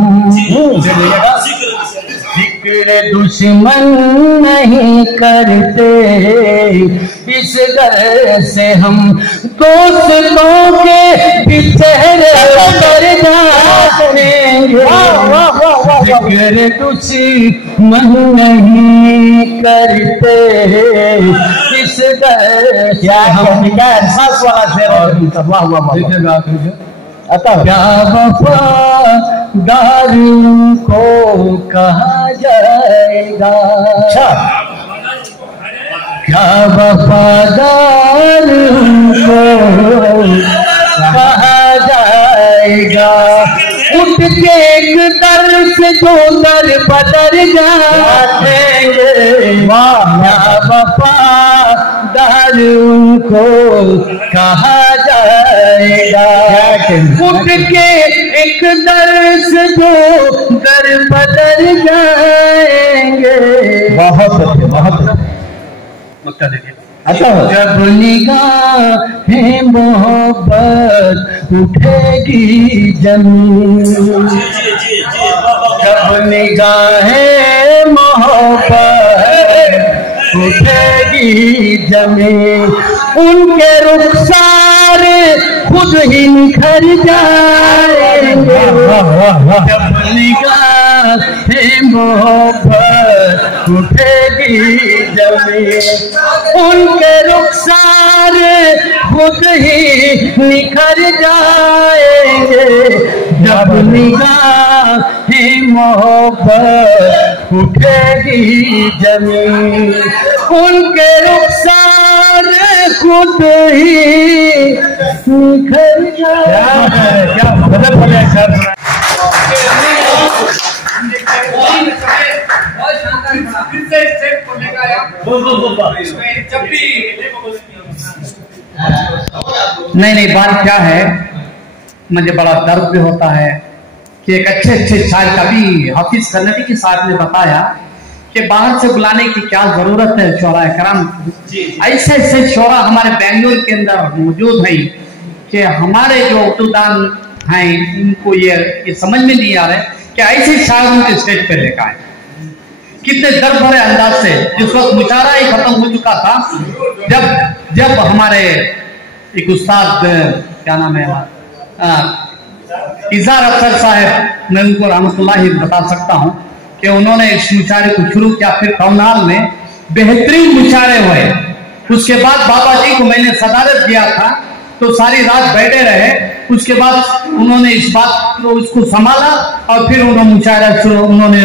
जिक्र दुश्मन नहीं करते इस घर से हम, दोस्तों के पीछे कर जाएंगे। जिक्र दुश्मन नहीं करते इस घर से हम। क्या वफादार को कहा जाएगा, क्या वफादार को कहा जाएगा। उठ के एक दर से दो दर बदल जाएंगे, क्या वफादार को कहा जाएगा। उठ के एक दर से दो दर बदल जाएंगे। बहुत अच्छे, बहुत अच्छे। देखिए जब निगाहें मोहब्बत उठेगी जमीन, जब निगाहें मोहब्बत उठेगी जमीन, उनके रुखसार खुद ही निखर जाएंगे। जब निगाहें मोहब्बत उठेगी जमीन, उनके रुखसार खुद ही निखर जाएंगे। जब निगाहें मोहब्बत उठेगी जमीन, उनके रुखसार खुद ही निखर जाएंगे। क्या बदल बदल सर। नहीं, बात क्या है, मुझे बड़ा दर्द भी होता है कि एक अच्छे शायर कवि हाफिज कन्नडी के साहब ने बताया कि बाहर से बुलाने की क्या जरूरत है शोराए कराम। ऐसे शोरा हमारे बेंगलुरु के अंदर मौजूद है कि हमारे जो उर्दूदान हैं उनको ये समझ में नहीं आ रहा है कि ऐसे शायरों के स्टेज पे लेकर आए। कितने दर्द भरे अंदाज से, जिस वक्त मुशायरा ही खत्म हो चुका था, जब हमारे एक उस्ताद, क्या नाम है, इज़हार अफसर साहब, मैं उनको रहमतुल्लाह बता सकता हूँ कि उन्होंने इस मुशायरे को शुरू किया। फिर कौनाल में बेहतरीन मुशायरे हुए। उसके बाद बाबा जी को मैंने सदारत दिया था तो सारी रात बैठे रहे। उसके बाद उन्होंने इस बात को उसको संभाला और फिर उन्होंने मुशायरा शुरू उन्होंने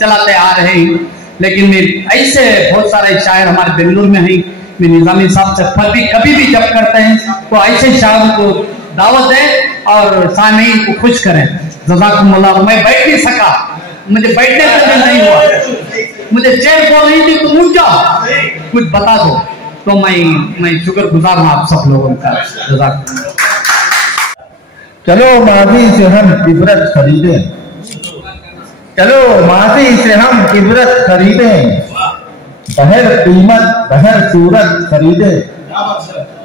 चलाते आ रहे हैं। लेकिन मैं ऐसे बहुत सारे शायर हमारे बेंगलुरु में हैं, मैं निजामी साहब से कभी भी जब करते हैं तो ऐसे शायर को दावत दें और सामईन को खुश करें। जज़ाकुमुल्लाह। मैं बैठ नहीं सका, मुझे बैठने को भी नहीं हुआ, मुझे चेयर बोल रही थी तुम उठ जाओ, कुछ बता दो, तो मैं शुक्रगुजार हूँ आप सब लोगों का। चलो माजी से हम इबरत खरीदे, चलो माजी से हम इबरत खरीदे, बहर कीमत बहर सूरत खरीदे।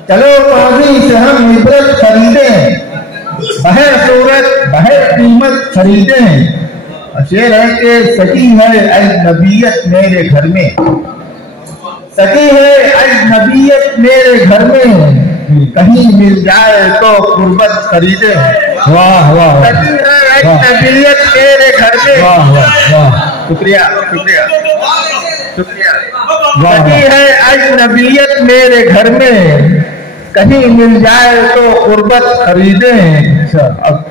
चलो माजी से हम इबरत खरीदे, बहर सूरत बहर कीमत खरीदे। शेर है कि सकी है अजनबियत मेरे घर में, सकी है अजनबियत मेरे घर में, कहीं मिल जाए तो कुर्बत खरीदे। वाह वाह, सकी है अजनबियत मेरे घर में। वाह वाह वाह, शुक्रिया शुक्रिया शुक्रिया। सकी है अजनबियत मेरे घर में, कहीं मिल जाए तो कुर्बत खरीदे। अब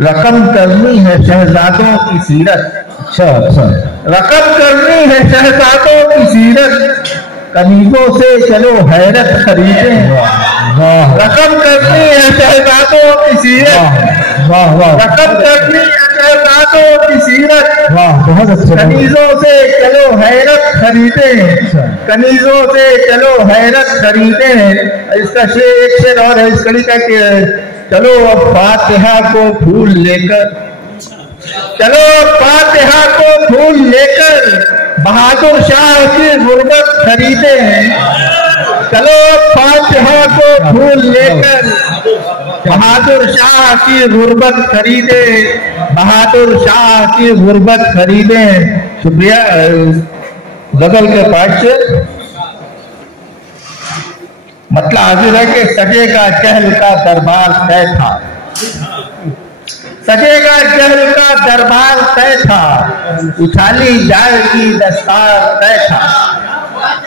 रकम करनी है शहजादों की सीरत, अच्छा अच्छा, रकम करनी है शहजादों की सीरत, कनीजों से चलो हैरत खरीदे। वाह रकम करनी है शहजादों की सीरत, वाह वाह, रकम करनी है शहजादों की सीरत, वाह बहुत अच्छा। कनीजों से चलो हैरत खरीदे, कनीजों से चलो हैरत खरीदे। इसका एक शेर और है इस कड़ी का कि चलो अब फातिहा को फूल लेकर, चलो अब फातिहा को फूल लेकर, बहादुर शाह की गुर्बत खरीदे। चलो अब फातिहा को फूल लेकर, बहादुर शाह की गुर्बत खरीदे, बहादुर शाह की गुर्बत खरीदे। शुक्रिया। गजल के पाठ से मतलब हाजिर है कि सजेगा चहल का दरबार तय था, सजेगा चहल का दरबार तय था, उछाली जाएगी दस्तार तय था।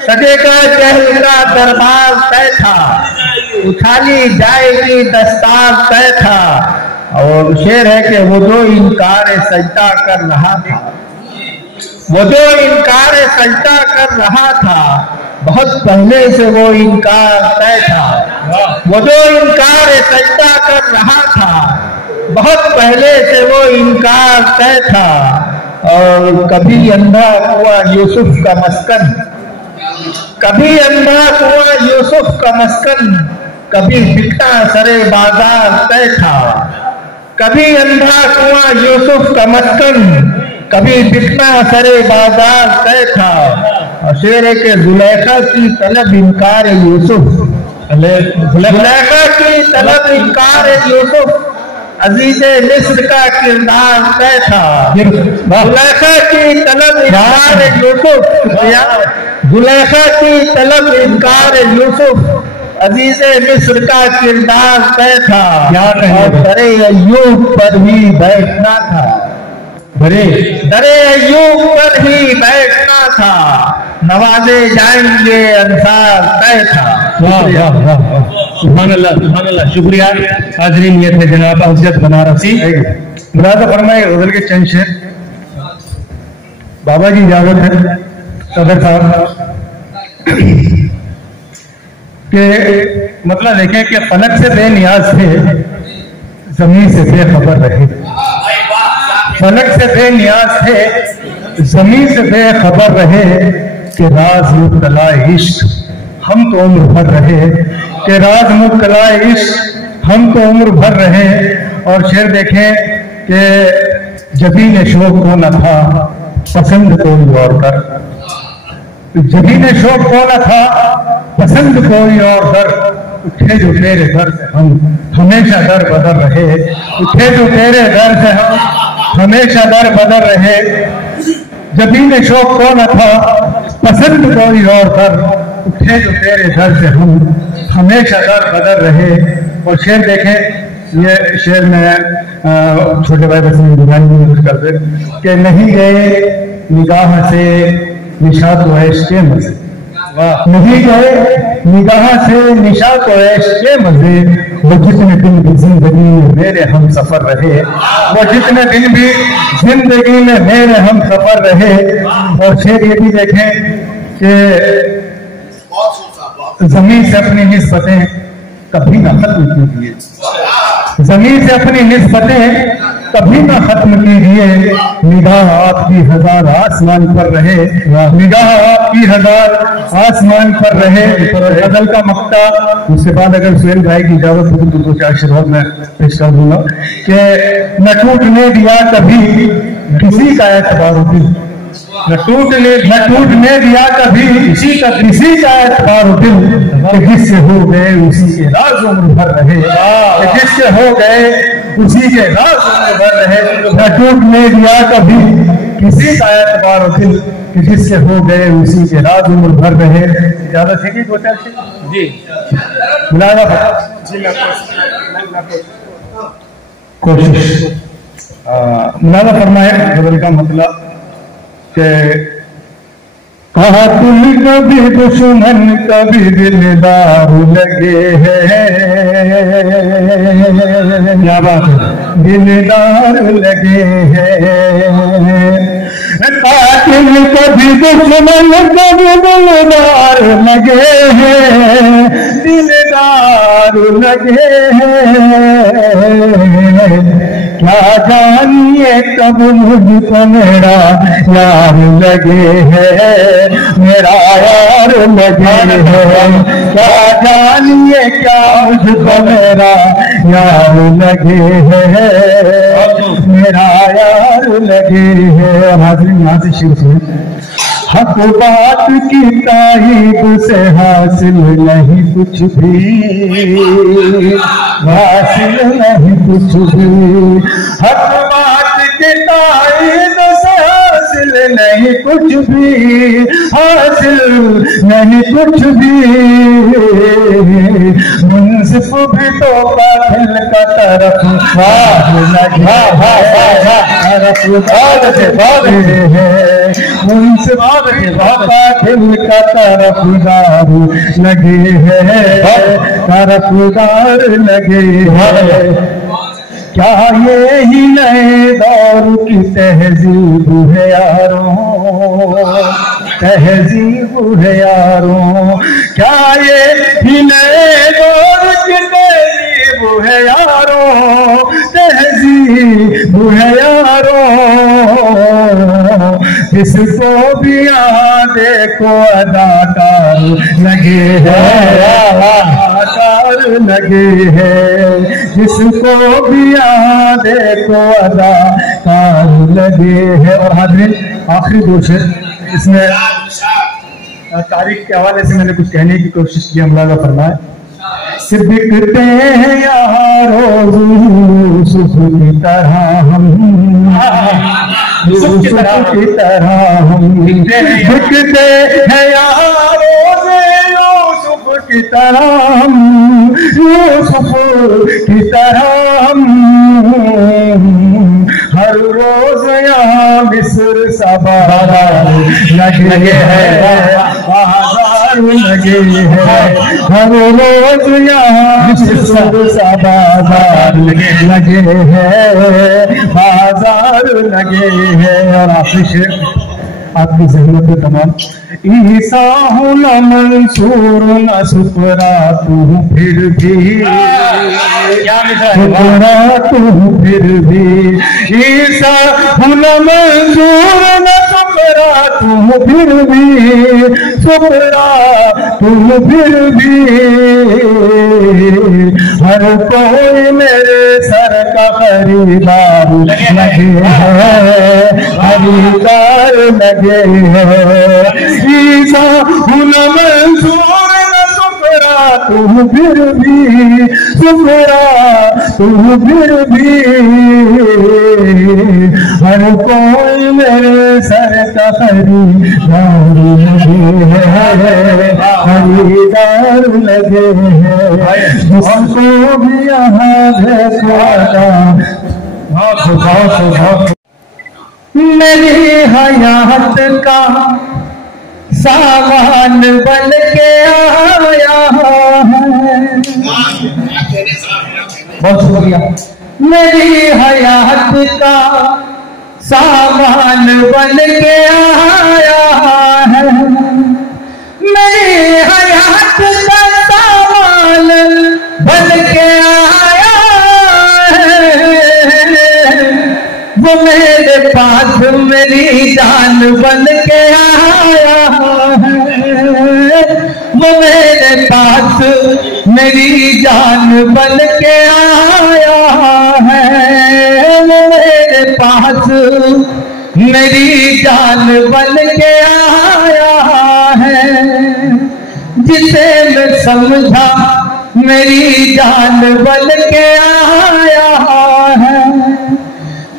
सजेगा चहल का दरबार तय था, उछाली जाएगी दस्तार तय था। और शेर है कि वो जो इनकार सजदा कर रहा था, वो जो इनकार सजदा कर रहा था, बहुत पहले से वो इनकार तय था। वो जो इनकार सजदा कर रहा था, बहुत पहले से वो इनकार तय था। और कभी अंधा हुआ यूसुफ का मस्कन, कभी अंधा हुआ यूसुफ का मस्कन, कभी बिकता सरे बाजार तय था। कभी अंधा हुआ यूसुफ का मस्कन, कभी बिकना सरे बाजार तय था। और शेर है कि जुलेखा की तलब इनकार यूसुफ, जुलेखा की तलब इनकार यूसुफ, अजीज़े मिस्र का किरदार तय था। जुलेखा की तलब इनकार यूसुफ, जुलेखा की तलब इनकार यूसुफ, अजीज़े मिस्र का किरदार तय था। और दरे अय्यूब पर ही बैठना था, दरे अय्यूब पर ही बैठना था, नवाजे जाएंगे अंसार तय था। वाह वाह वाह, सुभान अल्लाह सुभान अल्लाह। शुक्रिया। हाजरीन, ये थे जनाब अफजद बनारसी। मुराद फरमाए गजल के चंद शेर। बाबा की इजाजत है सदर साहब के मतलब देखें कि फलक से बेनियाज थे, जमीन से बेखबर रहे। फलक से बेनियाज थे, जमीन से बेखबर रहे, कि राज मुब्तला इश्क हम तो उम्र भर रहे, कि राज मुब्तला इश्क हम तो उम्र भर रहे। और शेर देखें कि जबीन शौक को न था पसंद कोई और कर, जबीन शौक को न था पसंद कोई और कर, उठे जो तेरे घर से हम हमेशा दर बदर रहे, उठे जो तेरे घर से हम हमेशा दर बदर रहे। जबीन शौक को न था पसंद कोई और कर, उठे जो तेरे घर से हम हमेशा दर बदर रहे। और शेर देखें, ये शेर में छोटे भाई बस बुरानी करते कि नहीं गए निगाह से निशात वैश के मजे, नहीं गए निगाह से निशात वैश के मजे, वो जितने दिन भी जिंदगी में मेरे हम सफर रहे, वो जितने दिन भी जिंदगी में मेरे हम सफर रहे। और शेर ये भी देखें कि जमीन से अपनी निस्बतें कभी ना खत्म कीजिए, जमीन से अपनी निस्बतें कभी ना खत्म कीजिए। निगाह आपकी हजार आसमान पर रहे, निगाह आपकी हजार आसमान पर रहे। गजल का मक्ता उसके बाद अगर सुहेल भाई की इजाजत हो तो 2-4 शेर मैं पेश कर दूंगा कि न टूटने दिया कभी किसी का एतबार दिल, न टूटने दिया कभी किसी का एतबार दिल, जिससे हो गए उसी के राज उम्र भर रहे, जिससे हो गए उसी के राज उम्र भर रहे। न टूटने दिया कभी किसी का एतबार दिल, जिससे हो गए उसी के राज उम्र भर रहे। इजाजत है कि 2-4 शेर जी बुलाना कोशिश मुलाजा फरमाए। गजल का मतलब कातिल कभी दुश्मन कभी दिलदार लगे हैं, क्या बात है, दिलदार लगे हैं। कातिल कभी दुश्मन कभी दिलदार लगे हैं, दिलदार लगे हैं। क्या जानिए कब मुझको मेरा यार लगे है, मेरा यार लगे है। क्या जानिए क्या मुझको मेरा यार लगे है, मेरा यार लगे है। हाजिर यहाँ से शुरू हुई। हक बात की तारीफ से हासिल नहीं कुछ भी, हासिल नहीं कुछ भी। हक बात की तारीफ से हासिल नहीं कुछ भी, हासिल नहीं कुछ भी। मुंसिफ भी तो कातिल का तरफ लगे है, मुंसिफ कातिल का तरफदार लगे है, तरफदार लगे है। क्या ये ही नए दौर की तहजीब है यारों, तहजीब है यारों। क्या ये ही नए दौर की तहजीब है यारों, तहजीब है यारों। जिसको भी यहाँ देखो अदाकार लगे है, अदाकार लगे है। जिसको भी यहाँ देखो अदाकार लगे है। और हाज़रीन आखिरी 2 शेर इसमें तारीख के हवाले से मैंने कुछ कहने की कोशिश की, मुलाजा फरमाए। बिकते हैं यहाँ रोज यूसुफ की तरह हम, यूसुफ की तरह हम। बिकते हैं यहाँ रोज यूसुफ की तरह हम, यूसुफ की तरह हम। हर रोज यहाँ मिस्र सबा लगे है, बाजार लगे है। हर रोज यहाँ मिस्र सबा लगे है, बाजार लगे है। और आखिर आपकी जहमत तमाम। ईसा हूँ न मंसूर न सुपरा तू फिर भी, सुपरा तू फिर भी। ईसा हूँ न मंसूर न सुपरा तू फिर भी, सुपरा तू फिर भी। हर कोई मेरे सर का खरीदार लगे है, खरीदार लगे है। ईसा हूँ न मंसूर न सुपरा तू फिर भी, सुपरा तू फिर भी। हर कोई मेरे सर का खरीदार लगे है, खरीदार लगे है। जिसको भी यहाँ देखो मेरी हयात का सामान बन के आया है। बहुत शुक्रिया। मेरी हयात का सामान बन के आया है, मेरी हयात का सामान बन के आया है, वो मेरे पास मेरी जान बन के आया है, वो मेरे पास मेरी जान बन के आया है, वो मेरे पास मेरी जान बन के आया है, जिसे मैं समझा मेरी जान बन के आया है,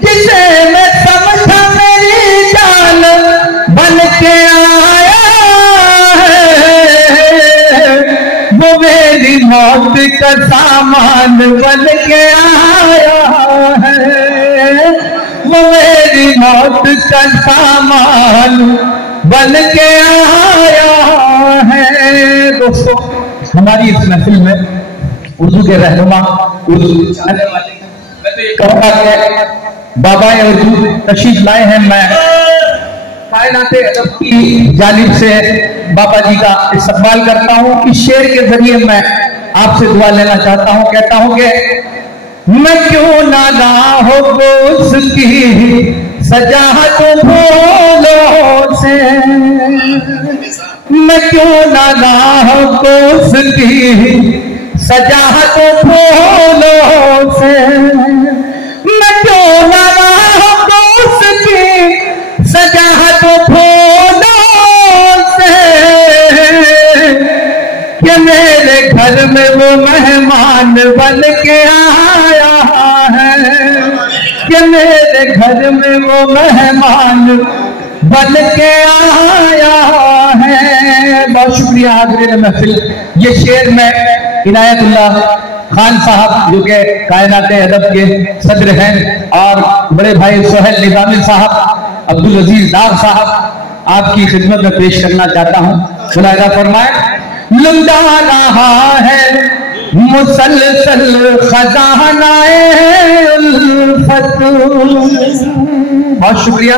जिसे मैं समझा मेरी जान बन के आया है, वो मेरी मौत का सामान बन के आया है, वो मेरी मौत का सामान बन के आया है। दोस्तों, हमारी इस महफिल में उर्दू के रहनुमा, उर्दू चाहने वाले बाबा उर्दू तशरीफ लाए हैं। मैं कायनाते अदब की जानिब से बाबा जी का इस्तकबाल करता हूँ। इस शेर के जरिए मैं आपसे दुआ लेना चाहता हूँ। कहता हूँ कि मैं क्यों नादा हो उसकी सजा तो फूलों से, मैं क्यों नादा हो उसकी सजा तो फूलों से, मैं क्यों नादा हो उसकी सजा तो फूलों से, कि मेरे घर में वो मेहमान बन के आया है, कि मेरे घर में वो मेहमान बन के आया है। बहुत शुक्रिया हाज़रीन महफिल। ये शेर में इनायतुल्लाह खान साहब जो कि कायनाते अदब के सदर हैं, और बड़े भाई सोहेल निजामी साहब, अब्दुल अजीज दार साहब, आपकी खिदमत में पेश करना चाहता हूँ। मुलाहिजा फरमाए। लुटा रहा है मुसलसल खजानाए उल्फत, बहुत शुक्रिया।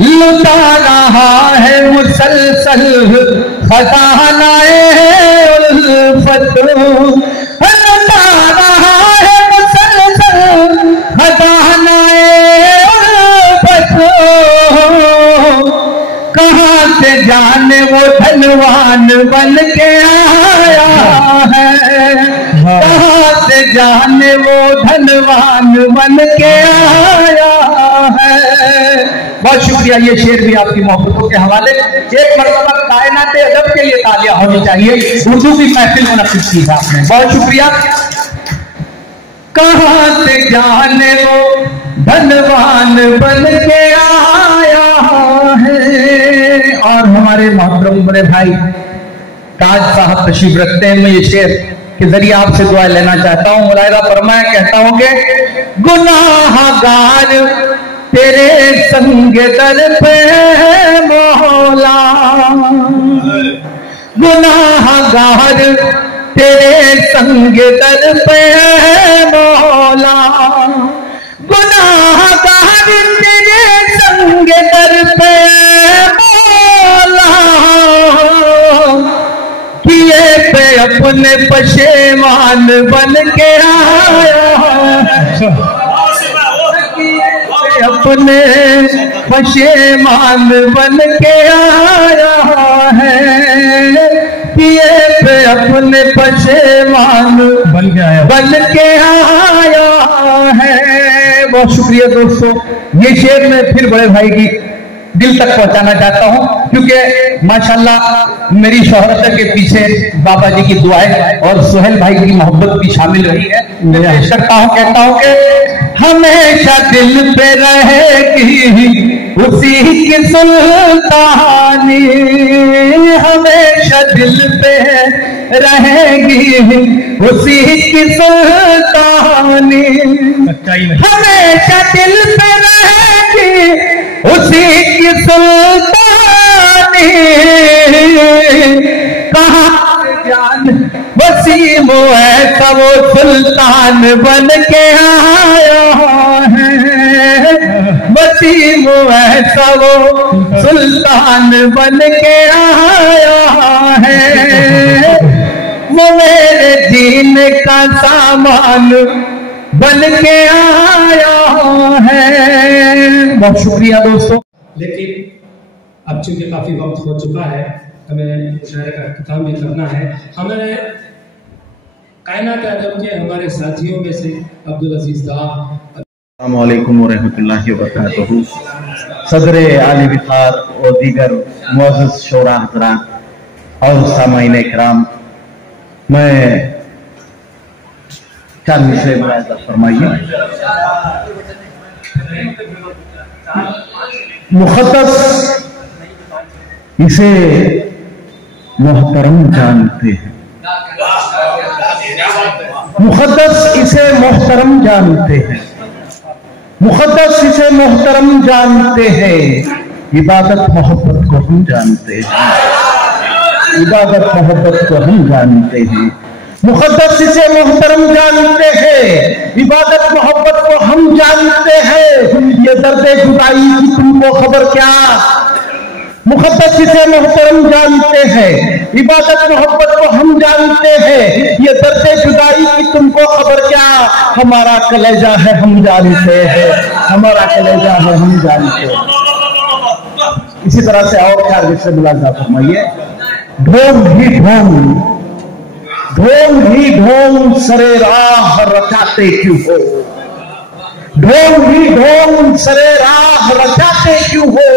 लुटा रहा है मुसलसल खजानाए उल्फत, लुटा रहा है मुसलसल खजानाए उल्फत, कहाँ से जाने वो धनवान बन के आया है, कहाँ से जाने वो धनवान बन के आया है। बहुत शुक्रिया। ये शेर भी आपकी मोहब्बतों के हवाले। एक मरतबा कायनाते अदब के लिए तालियां होनी चाहिए। उर्दू की महफिल मुनक्किद की है आपने, बहुत शुक्रिया। कहाँ से जाने वो धनवान बन के आया है। और हमारे मोहतरम बड़े भाई ताज साहब तशरीफ रखते हैं। मैं ये शेर के जरिए आपसे दुआ लेना चाहता हूँ। मुलाहिजा फरमाया। कहता हूँ कि गुनाहगार तेरे संग दर पे मौला, गुनाहगार तेरे संग दर पे मौला, गुनाहगार तेरे संग दर पे मौला, किए पे अपने पशेमान बन के आया, अपने पशेमान बन के आया है, किए पे अपने पशेमान बन के आया है। बहुत शुक्रिया दोस्तों। ये शेर मैं फिर बड़े भाई की दिल तक पहुंचाना चाहता हूं, क्योंकि माशाल्लाह मेरी शोहरत के पीछे बाबा जी की दुआएं और सोहेल भाई की मोहब्बत भी शामिल रही है। मैं पेश करता हूं। कहता हूं कि हमेशा दिल पे रहेगी उसी की सुल्तानी, हमेशा दिल पे रहेगी उसी की सुल्तानी, हमेशा दिल पे रहेगी उसी की सुल्तानी, कहाँ जान वसीम ऐसा ऐसा वो सुल्तान बन के आया है, वसीम ऐसा वो सुल्तान बन के आया है, वो मेरे जीने का सामान बन के आया है। बहुत शुक्रिया दोस्तों। लेकिन अब चूंकि काफी वक्त हो चुका है, हमें मुशायरे का अख्ताम भी करना है। हमें कायनात अदब के हमारे साथियों में से अब्दुल अजीज दा, अस्सलाम वालेकुम व रहमतुल्लाहि व बरकातहू। सदर आली विखार और दीगर मुअज़्ज़ज़ शोरा हज़रात और सामाईन इकराम, मैं चंद मिसरे मुलाहिज़ा फरमाइए। मुक़द्दस इसे मोहतरम जानते हैं, मुक़द्दस इसे मोहतरम जानते हैं, मुक़द्दस इसे मोहतरम जानते हैं। इबादत मोहब्बत को हम जानते हैं, इबादत मोहब्बत को हम जानते हैं। मुक़द्दस इसे मोहतरम जानते हैं, इबादत मोहब्बत को हम जानते हैं। ये दर्द जुदाई की तुमको खबर क्या? मुक़द्दस इसे मोहतरम जानते हैं, इबादत मोहब्बत को हम जानते हैं। ये दर्द जुदाई की तुमको खबर क्या? हमारा कलेजा है हम जानते हैं, हमारा कलेजा है हम जानते हैं। इसी तरह से और चार विषय मुलाज़ा फरमाइए। ढोंग ही ढोंग, ढोंग ही ढोंग सरे राह रचाते क्यों हो, ढोंग ही ढोंग सरे राह रचाते क्यों हो,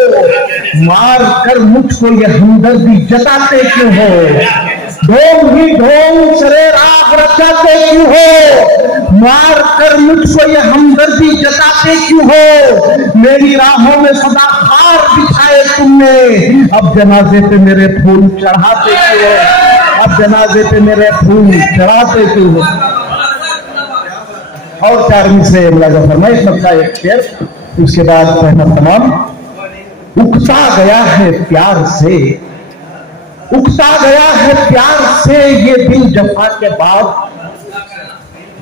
मार कर मुझको ये हमदर्दी जताते क्यों हो, ढोंग ही ढोंग सरे राह रचाते क्यों हो, मार कर मुझको ये हमदर्दी जताते क्यों हो। मेरी राहों में सदा खार बिछाए तुमने, अब जनाजे पे मेरे फूल चढ़ाते क्यों हो, अब जनाजे पे मेरे फूल चढ़ाते क्यों हो। और चार मिसरे मुलाज़ा फरमाइए। इसका एक शेर, उसके बाद पहला तमाम। उकता गया है प्यार से, उकता गया है प्यार से ये दिल जफा के बाद,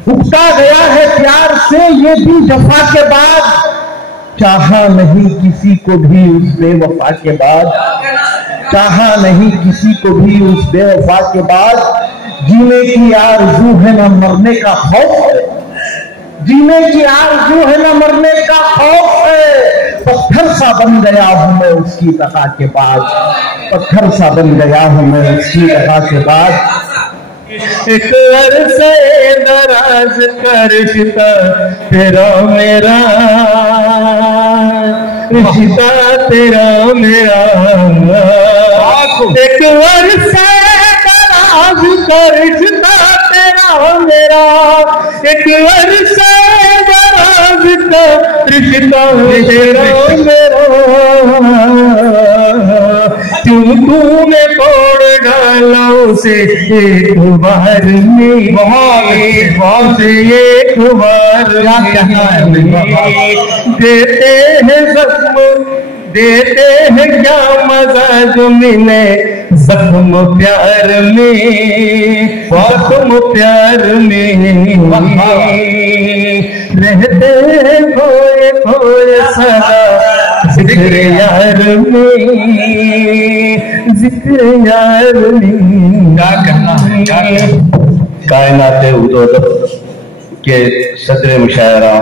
उकता गया है प्यार से ये दिल जफा के बाद, चाहा नहीं किसी को भी उस बेवफा के बाद, चाहा नहीं किसी को भी उस बेवफा के बाद। जीने की आरज़ू है ना मरने का खौफ है, जीने की आरज़ू है ना मरने का खौफ है। पत्थर सा बन गया हूं मैं उसकी दगा के बाद, पत्थर सा बन गया हूं मैं उसकी दगा के बाद। एक अरसे दराज का रिश्ता तेरा मेरा, रिश्ता तेरा मेरा, एक अरसे दराज का रिश्ता तेरा मेरा, एक अरसे दराज का रिश्ता तेरा मेरा, क्यों तूने तोड़ डाला उसे एक बार में, बहुत एक बार देते हैं जख्म, देते हैं क्या मजा जो मिले जख्म प्यार में, जख्म प्यार में रहते हैं खोए खोए सदा जिक्र यार में, जिक्र यार में। क्या करना है, क्या कायनात उदौलत के सदर मुशायरा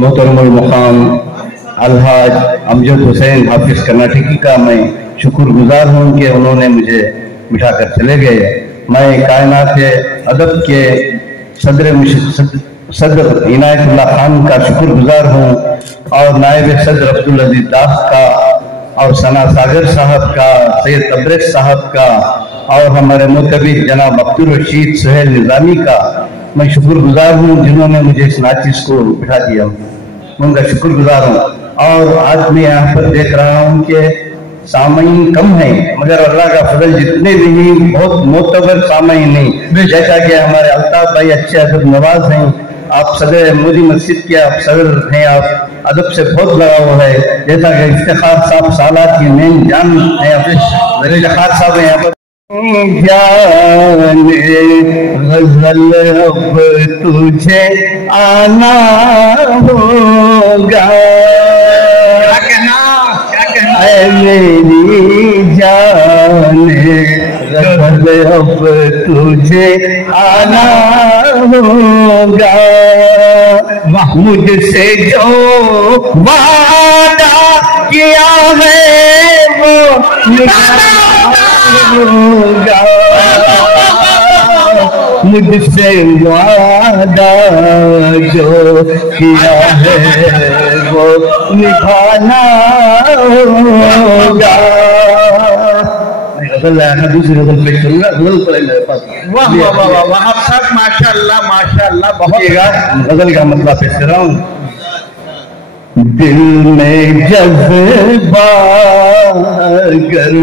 मोहतरमुल मुकाम अलहाज अमजद हुसैन हाफिज कर्नाटकी का मैं शुक्रगुजार हूँ कि उन्होंने मुझे बिठा कर चले गए। मैं कायनात अदब के सदर इनायतुल्लाह खान का शुक्रगुजार हूँ, और नायब सदर अब्दुल अजीज दास का, और सना सागर साहब का, सैयद तबरेज साहब का, और हमारे मुतबीर जनाब अब्दुल रशीद सुहेल निजामी का मैं शुक्रगुजार हूँ जिन्होंने मुझे इस नाचिस को बिठा दिया। मैं उनका शुक्रगुजार हूँ। और आज मैं यहाँ पर देख रहा हूँ कि सामईन कम है, मगर अल्लाह का फजल जितने भी नहीं बहुत मोतबर सामईन नहीं। जैसा कि हमारे अल्ताफ भाई अच्छे अदब नवाज हैं, आप सदर मोदी मस्जिद के आप सदर हैं, आप अदब से बहुत लगाव है। जैसा कि इफ्तिखार साहब सालात की मेन जान है, इफ्तिखार साहब हैं यहाँ पर। जाने गजल अब तुझे आना होगा। क्या कहना मेरी जाने गजल अब तुझे आना होगा। मुझसे जो वादा किया है वो होगा। मुझसे वादा जो किया है वो निभाना होगा। गजल है, दूसरी गजल पेश करूंगा। गजल तो मेरे पास। वाह वाह वाह वाह वाह, आप सब माशाअल्लाह माशाअल्लाह। बहुत गजल का मतलब पेश कर रहा हूँ। दिल में जज्बा अगर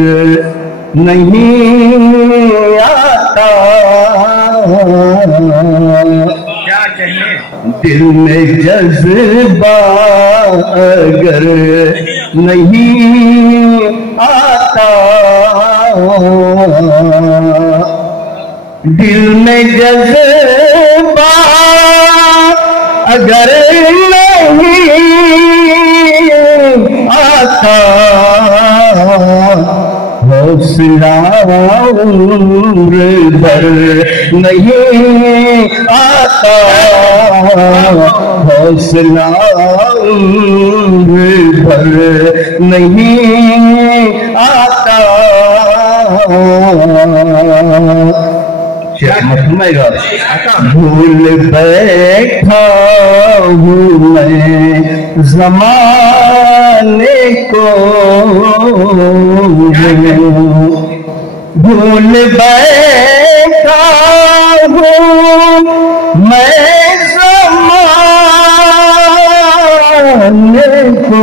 नहीं आता, क्या चाहिए? दिल में जज्बा अगर नहीं आता, दिल में जज्बा अगर नहीं आता, हौसला उम्र भर नहीं आता, हौसला उम्र भर नहीं आता। भूल बैठा हूँ मैं ज़माने को, भूल बैठा हूँ मैं ज़माने को।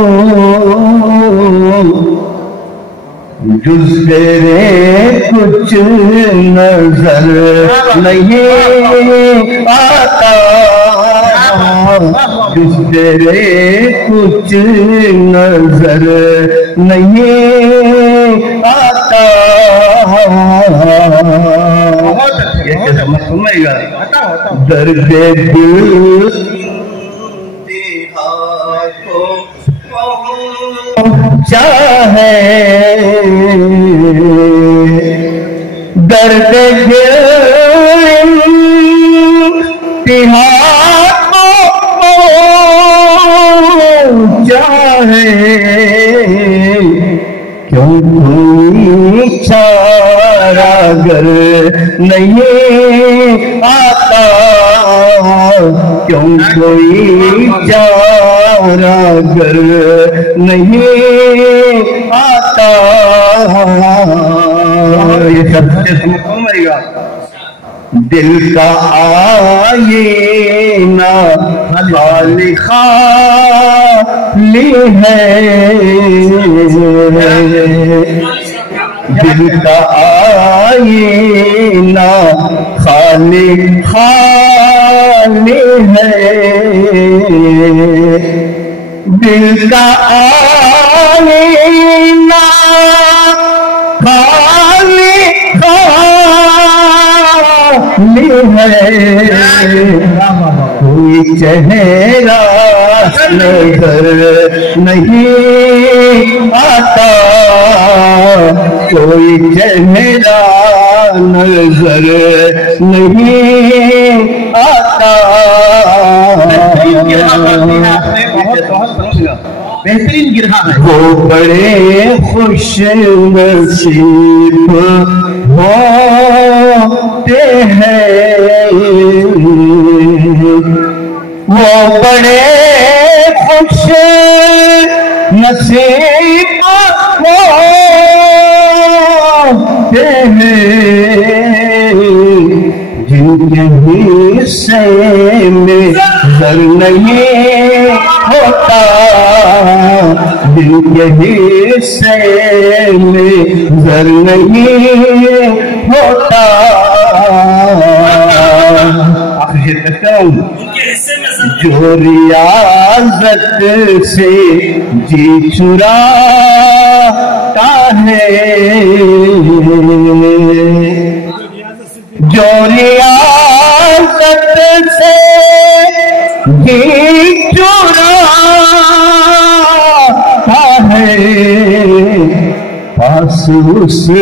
जुज़ तेरे कुछ नजर नहीं आता, जुज़ तेरे कुछ नजर नहीं आता। सुनेगा दर्द दिल चाहे, दर्द तिहार चाहे, क्यों कोई चारा गर नहीं आता, क्यों कोई चारा गर नहीं आता। ये सबसे समझेगा दिल का आईना खाली खाली है, दिल का आईना खाली खाली है, दिल का आईना खाली खाली है, कोई चेहरा नजर नहीं आता, कोई चेहरा नजर नहीं आता। बेहतरीन गिरहा है। वो बड़े खुश नसीब होते हैं, वो बड़े खुश नसीब होते हैं, जिनके हिस्से में जर नहीं होता, जिनके हिस्से में जर नहीं होता। आखिर कहता हूँ जो रियाजत से जी चुराता है, ये चुराता है पास उसके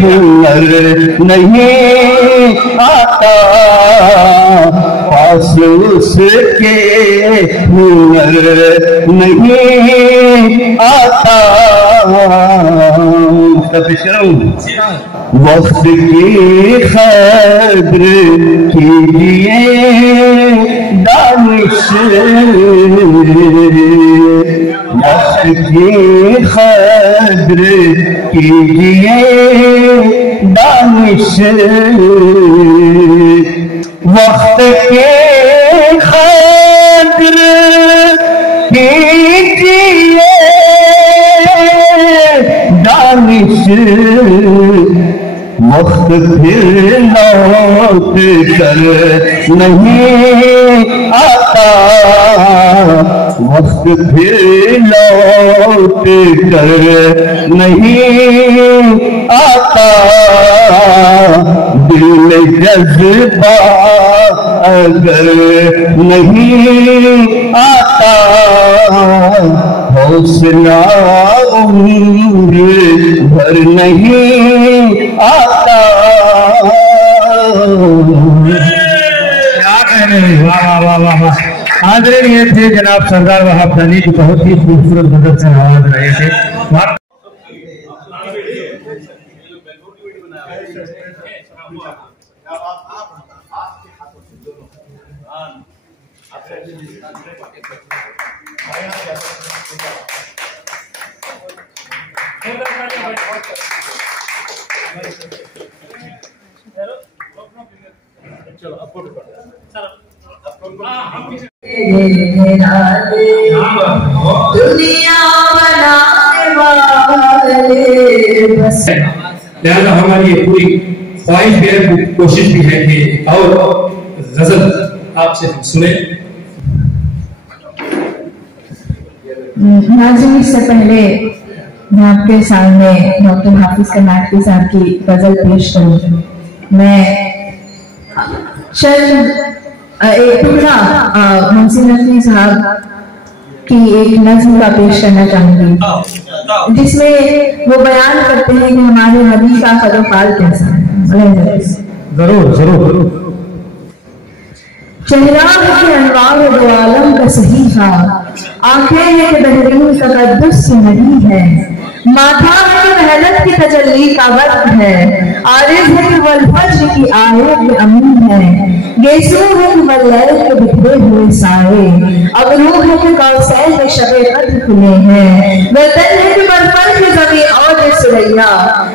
हुनर नहीं आता, पास उसके हुनर नहीं आता। वक्त की कद्र कीजिए दानिश, वक्त की कद्र कीजिए दानिश, वक्त के कद्र कीजिए दानिश, वक्त फिर लौट कर नहीं आता, वक्त फिर लौट कर नहीं आता। दिल में जज्बा अगर नहीं आता, हौसला उम्र भर नहीं आता। क्या कहने, वाह वाह वाह वाह वाह। आदरणीय थे जनाब सरदार वहाब दानी जी, बहुत ही खूबसूरत गजल से आवाज रहे थे। दुनिया बनाने वाले बस। लिहाजा हमारी ये पूरी ख्वाहिश भी है, कोशिश भी है कि और गजल आपसे हम सुने। नाज़रीन, इससे पहले मैं आपके सामने डॉक्टर हाफिज कनाटवी साहब की गजल पेश करूँ। मैं चंद एक टुकड़ा मुंशी नकवी साहब की एक नज़्म का पेश करना चाहूंगी, जिसमें वो बयान करते हैं कि हमारे नबी का कदोफाल कैसा है। जरूर जरूर। चेहरा है कि अनवार दो आलम का सही था, आंखें हैं कि बेहतरीन तकद्दुस से नहीं है, माथा है कि मेहनत की तजल्ली का वक्त है, आरिज़ है कि वल्फज्र की आयत में अमीन है, गेसू है कि वल्लैल के बिखरे हुए साए, अबरू है कि कौसैन में शबे कद्र खुले हैं, वतन है कि बरफर की ज़मीं और सुरैया,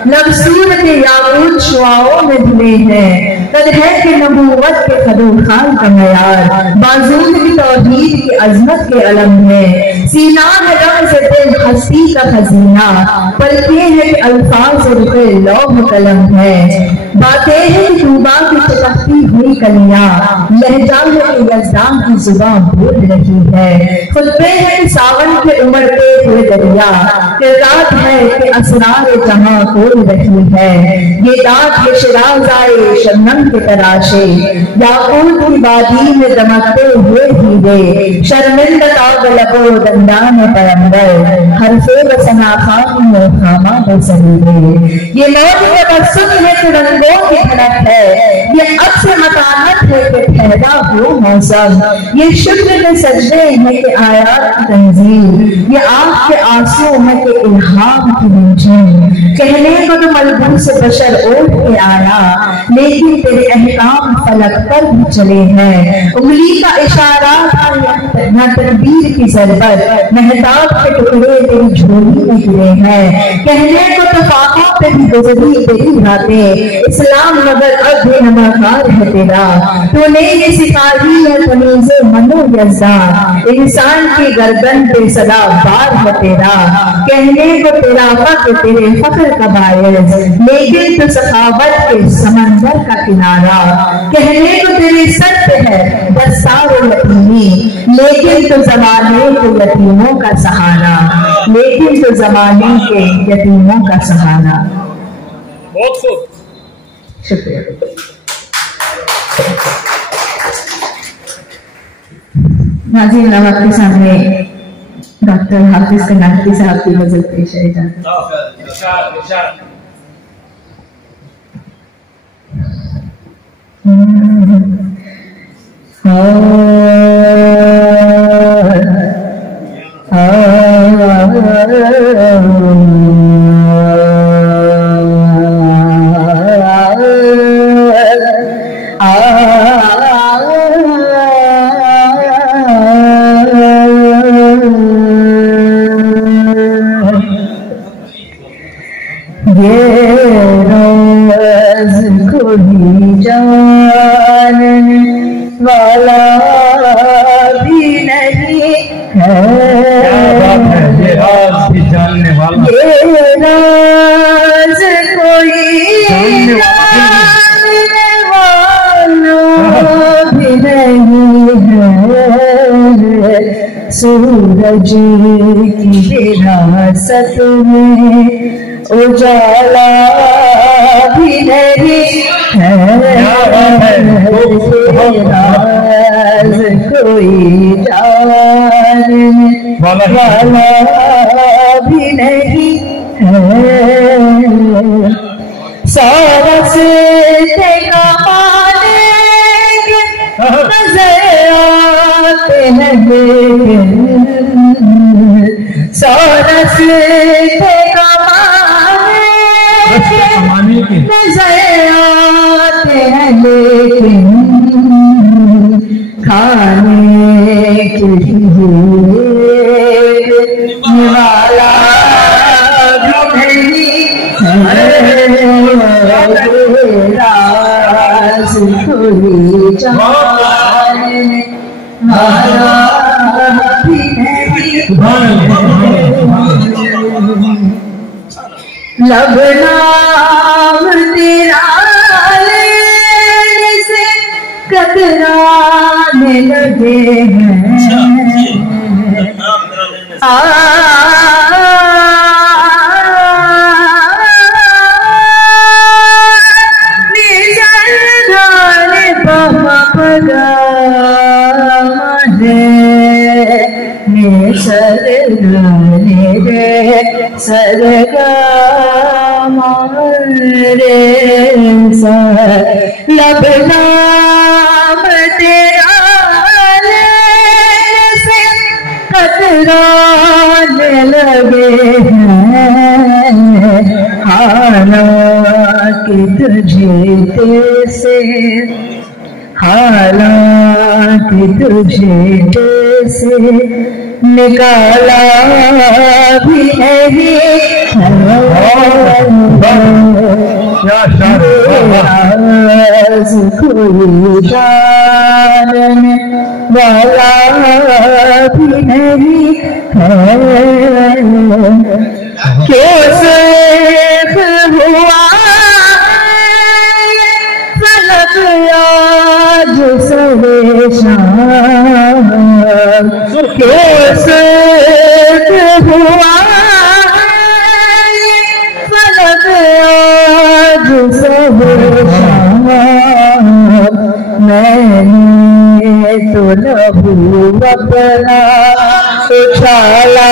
लबसूर के याकूत शुआओं में धुले हैं, कद है कि नबूवत के खदोखाल का मयार, बाजूद की तौहीद की अजमत के अलम है, सीना है रंग से दिल हस्ती का खजीना, पलके है कि अल्फाज रुपए लौह कलम है, बातें हैं कि तूबा की चटकती हुई कलियां, लहजा है कि यज़दान की जुबान बोल रही है, खुतबे है कि सावन के उमड़ते हुए दरिया, किरदार है कि असरार जहां खोल रही है, ये दांत के शिराज़ाए शबनम के तराशे, याकूत की वादी में दमकते हुए हीरे, शर्मिंदा ताब लबो दंदान पैगंबर, हरफे व सनाखान में खामा बसरीरे। ये मौत के तबस्सुम है कि रंगों की धड़क है, ये अक्स मतानत है कि ठहरा हो मौसम, ये शुक्र के सजदे है कि आयात की तंजील, ये आँख के आंसू है कि इल्हाम की मंजिल। कहने को तो मलबूस से बशर ओढ़ के आया, लेकिन तेरे अहकाम फलक पर भी चले हैं, उंगली का इशारा था न तकदीर की जरबत, मेहताब के टुकड़े तेरी झोली में गिरे हैं। कहने को तो फाकों पे भी गुजरी तेरी रातें, इस्लाम मगर अब भी नमाकार है तेरा, तूने ये सिखाई है तमीज़े मनो यज़दान, इंसान की गर्दन पे सदा बार है तेरा। कहने को तेरा फख्र तेरे फख्र का बायस, लेकिन तो सखावत के समंदर का किनारा। कहने को तेरे सर पे है दस्तार यतीमी, लेकिन तो ज़माने के यतीमों का सहारा, लेकिन तो ज़माने के यतीमों का सहारा। बहुत खूब, शुक्रिया। नाज़रीन, अब आपके सामने डॉक्टर हाफिज कनाती साहब की गजल पेश है। वाला भी नहीं है, ये राज भी जानने वाला, ये राज कोई जानने वाला भी नहीं है। सूरज की विरासत में उजाला भी नहीं है, राज कोई जानने वाला भी नहीं है। सारा से कमाने के नजर आते हैं, सारा से कमाने के नजर आते हैं, लेकिन खाने के लिए वाला भी नहीं है। राज कोई जानने वाला भी नहीं। लब नाम तेरा लेने से कतराने लगे हैं, निजरधाने पापा पगा सरगाने रे सरगा मारे सर। लब नाम तेरा लेने से कतराने लगे हैं, हालांकि तुझे से हालांकि तुझे से निकाला भी नहीं है। राज कोई जानने वाला भी नहीं है। क्यों शेख हुआ फलक आज सरेशान, क्यों शेख हुआ फलक आज सरेशान। मैंने तो लहू अपना उछाला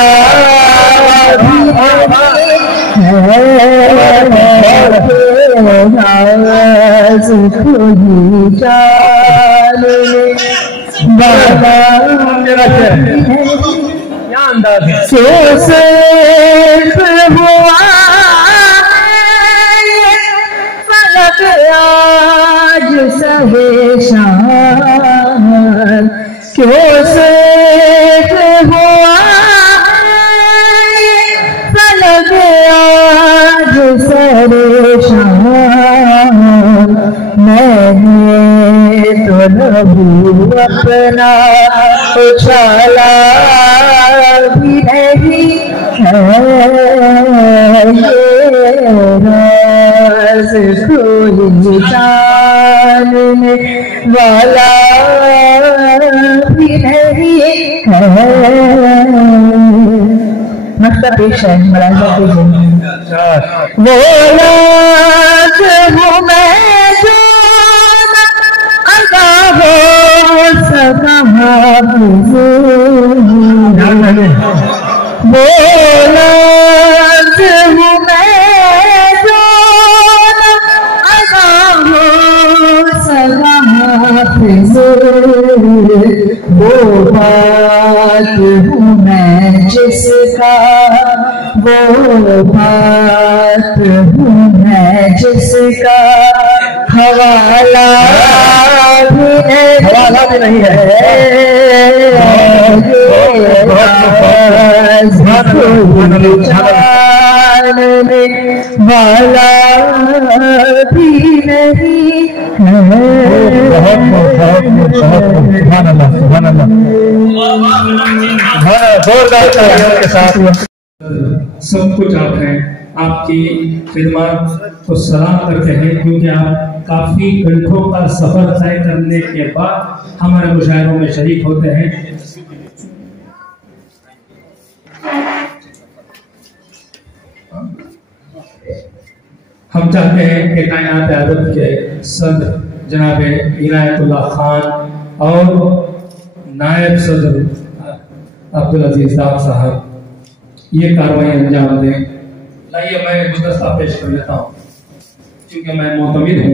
राज कोई जानने वाला क्यों शेख हुआ फलक आज सरेशान, क्यों शेख हुआ फलक आज सरेशान। मैंने तो लहू अपना उछाला भी नहीं है। राज कोई जानने वाला भी नहीं है। मक्ता पेश है मलाजा पेश है। वो राज हूँ मैं जो अदा हो सका हाफिज़ वो बात हूँ मैं जिसका, वो बात हूँ मैं जिसका हवाला भी नहीं है। वाला भी नहीं है। के साथ सब कुछ आप हैं, आपकी खिदमत को सलाम करते हैं, क्योंकि आप काफी घंटों का सफर तय करने के बाद हमारे मुशायरों में शरीक होते हैं। हम चाहते हैं कि कायनात अदब के सदर जनाब इनायतुल्लाह खान और नायब सदर अब्दुल अजीज दाद साहब ये कार्रवाई अंजाम दें। लाइए मैं गुलदस्ता पेश कर लेता हूँ, क्योंकि मैं मोतमिद हूँ।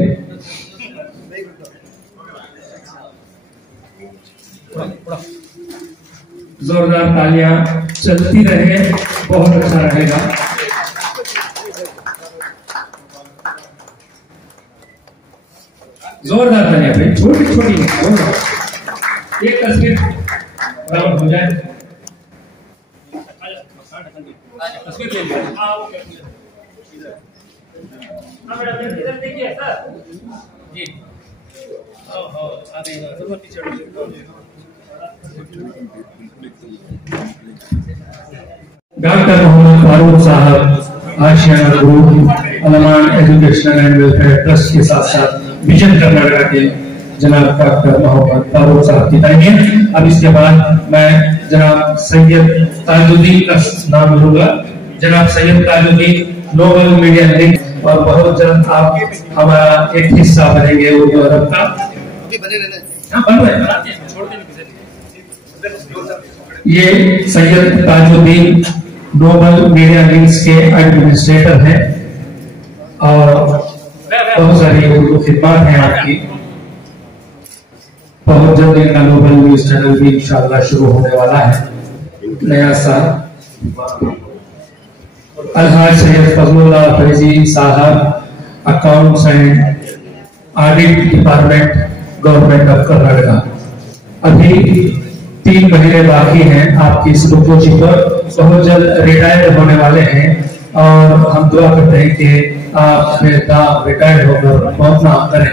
जोरदार तालियां चलती रहे, बहुत अच्छा रहेगा। जोरदार तालियां भाई, छोटी छोटी एक तस्वीर राउंड हो जाए। तस्वीर ले लीजिए। इधर देखिए सर जी। डॉक्टर मोहम्मद फारूक साहब Ashiyana group Alman educational and welfare trust के साथ साथ विजन कर्नाटक के जनाब डॉक्टर मोहम्मद फारूक साहब की तारीफ। अब इसके बाद मैं जनाब सैयद ताजुद्दीन का नाम लूंगा। जनाब Syed Tajuddin global media link, और बहुत जल्द आप हमारा एक हिस्सा बनेंगे उर्दू अदब का। ये Syed Tajuddin global media links के एडमिनिस्ट्रेटर हैं और बहुत सारी उर्दू खिदमत हैं आपकी। बहुत जल्द इनका ग्लोबल न्यूज चैनल भी इंशाअल्लाह शुरू होने वाला है नया साल। अलहाज सैयद फजलुल्लाह फैजी साहब, accounts and audit department, government of Karnataka. अभी 3 महीने बाकी हैं आपकी इस रुपोची पर, बहुत जल्द रिटायर होने वाले हैं और हम दुआ करते हैं कि आप रिटायर होकर बहुत नाम करें,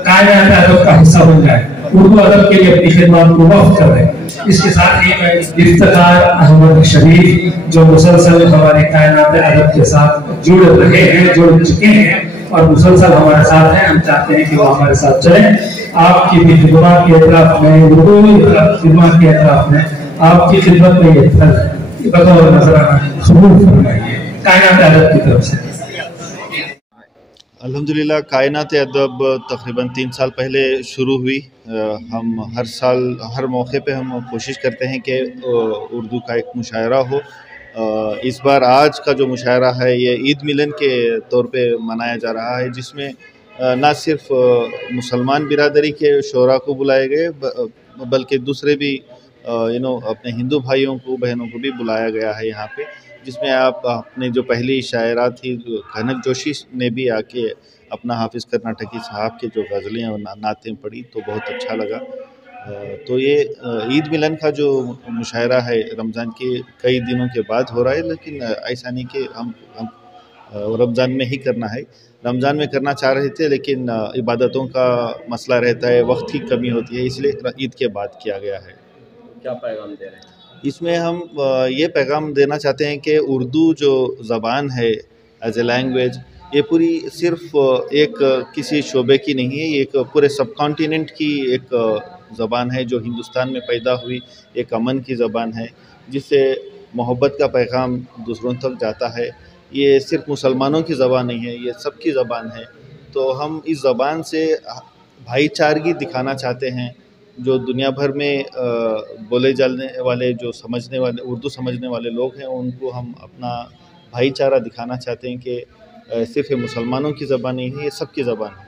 कायनात अदब का हिस्सा बन जाए, उर्दू अदब के लिए अपनी खिदमत को वक्फ कर रहे हैं। इसके साथ ही मैं इफ्तिखार अहमद शरीफ, जो मुसलसल हमारे कायनात अदब के साथ जुड़ रहे हैं, जुड़ चुके हैं और मुसलसल हमारे साथ हैं, हम चाहते हैं कि वो हमारे साथ चले। आपकी भी खिदमत के एतराफ में, उर्दू खिदमत के एतराफ में, आपकी खिदमत में ये फर्ज है, बतौर नजराना कबूल फरमाइए कायनात अदब की तरफ से। अल्हम्दुलिल्लाह कायनात अदब तकरीबन 3 साल पहले शुरू हुई। हम हर साल हर मौके पे हम कोशिश करते हैं कि उर्दू का एक मुशायरा हो। इस बार आज का जो मुशायरा है ये ईद मिलन के तौर पे मनाया जा रहा है, जिसमें ना सिर्फ मुसलमान बिरादरी के शोरा को बुलाए गए बल्कि दूसरे भी अपने हिंदू भाइयों को बहनों को भी बुलाया गया है यहाँ पे, जिसमें आप अपने जो पहली शायरा थी कनक जोशी ने भी आके अपना हाफिज़ कर्नाटकी साहब के जो गज़लें और नातें पढ़ी तो बहुत अच्छा लगा। तो ये ईद मिलन का जो मुशायरा है रमज़ान के कई दिनों के बाद हो रहा है, लेकिन ऐसा नहीं कि हम रमज़ान में ही करना है। रमज़ान में करना चाह रहे थे लेकिन इबादतों का मसला रहता है, वक्त की कमी होती है, इसलिए ईद के बाद किया गया है। क्या पैगाम दे रहे हैं इसमें? हम ये पैगाम देना चाहते हैं कि उर्दू जो ज़बान है एज ए लैंग्वेज, ये पूरी सिर्फ एक किसी शोबे की नहीं है, ये एक पूरे सब कॉन्टिनेंट की एक ज़बान है जो हिंदुस्तान में पैदा हुई, एक अमन की ज़बान है जिससे मोहब्बत का पैगाम दूसरों तक जाता है। ये सिर्फ मुसलमानों की ज़बान नहीं है, ये सबकी ज़बान है। तो हम इस ज़बान से भाईचारगी दिखाना चाहते हैं। जो दुनिया भर में बोले जाने वाले, जो समझने वाले, उर्दू समझने वाले लोग हैं, उनको हम अपना भाईचारा दिखाना चाहते हैं कि सिर्फ मुसलमानों की ज़बान नहीं है, ये सबकी ज़बान है।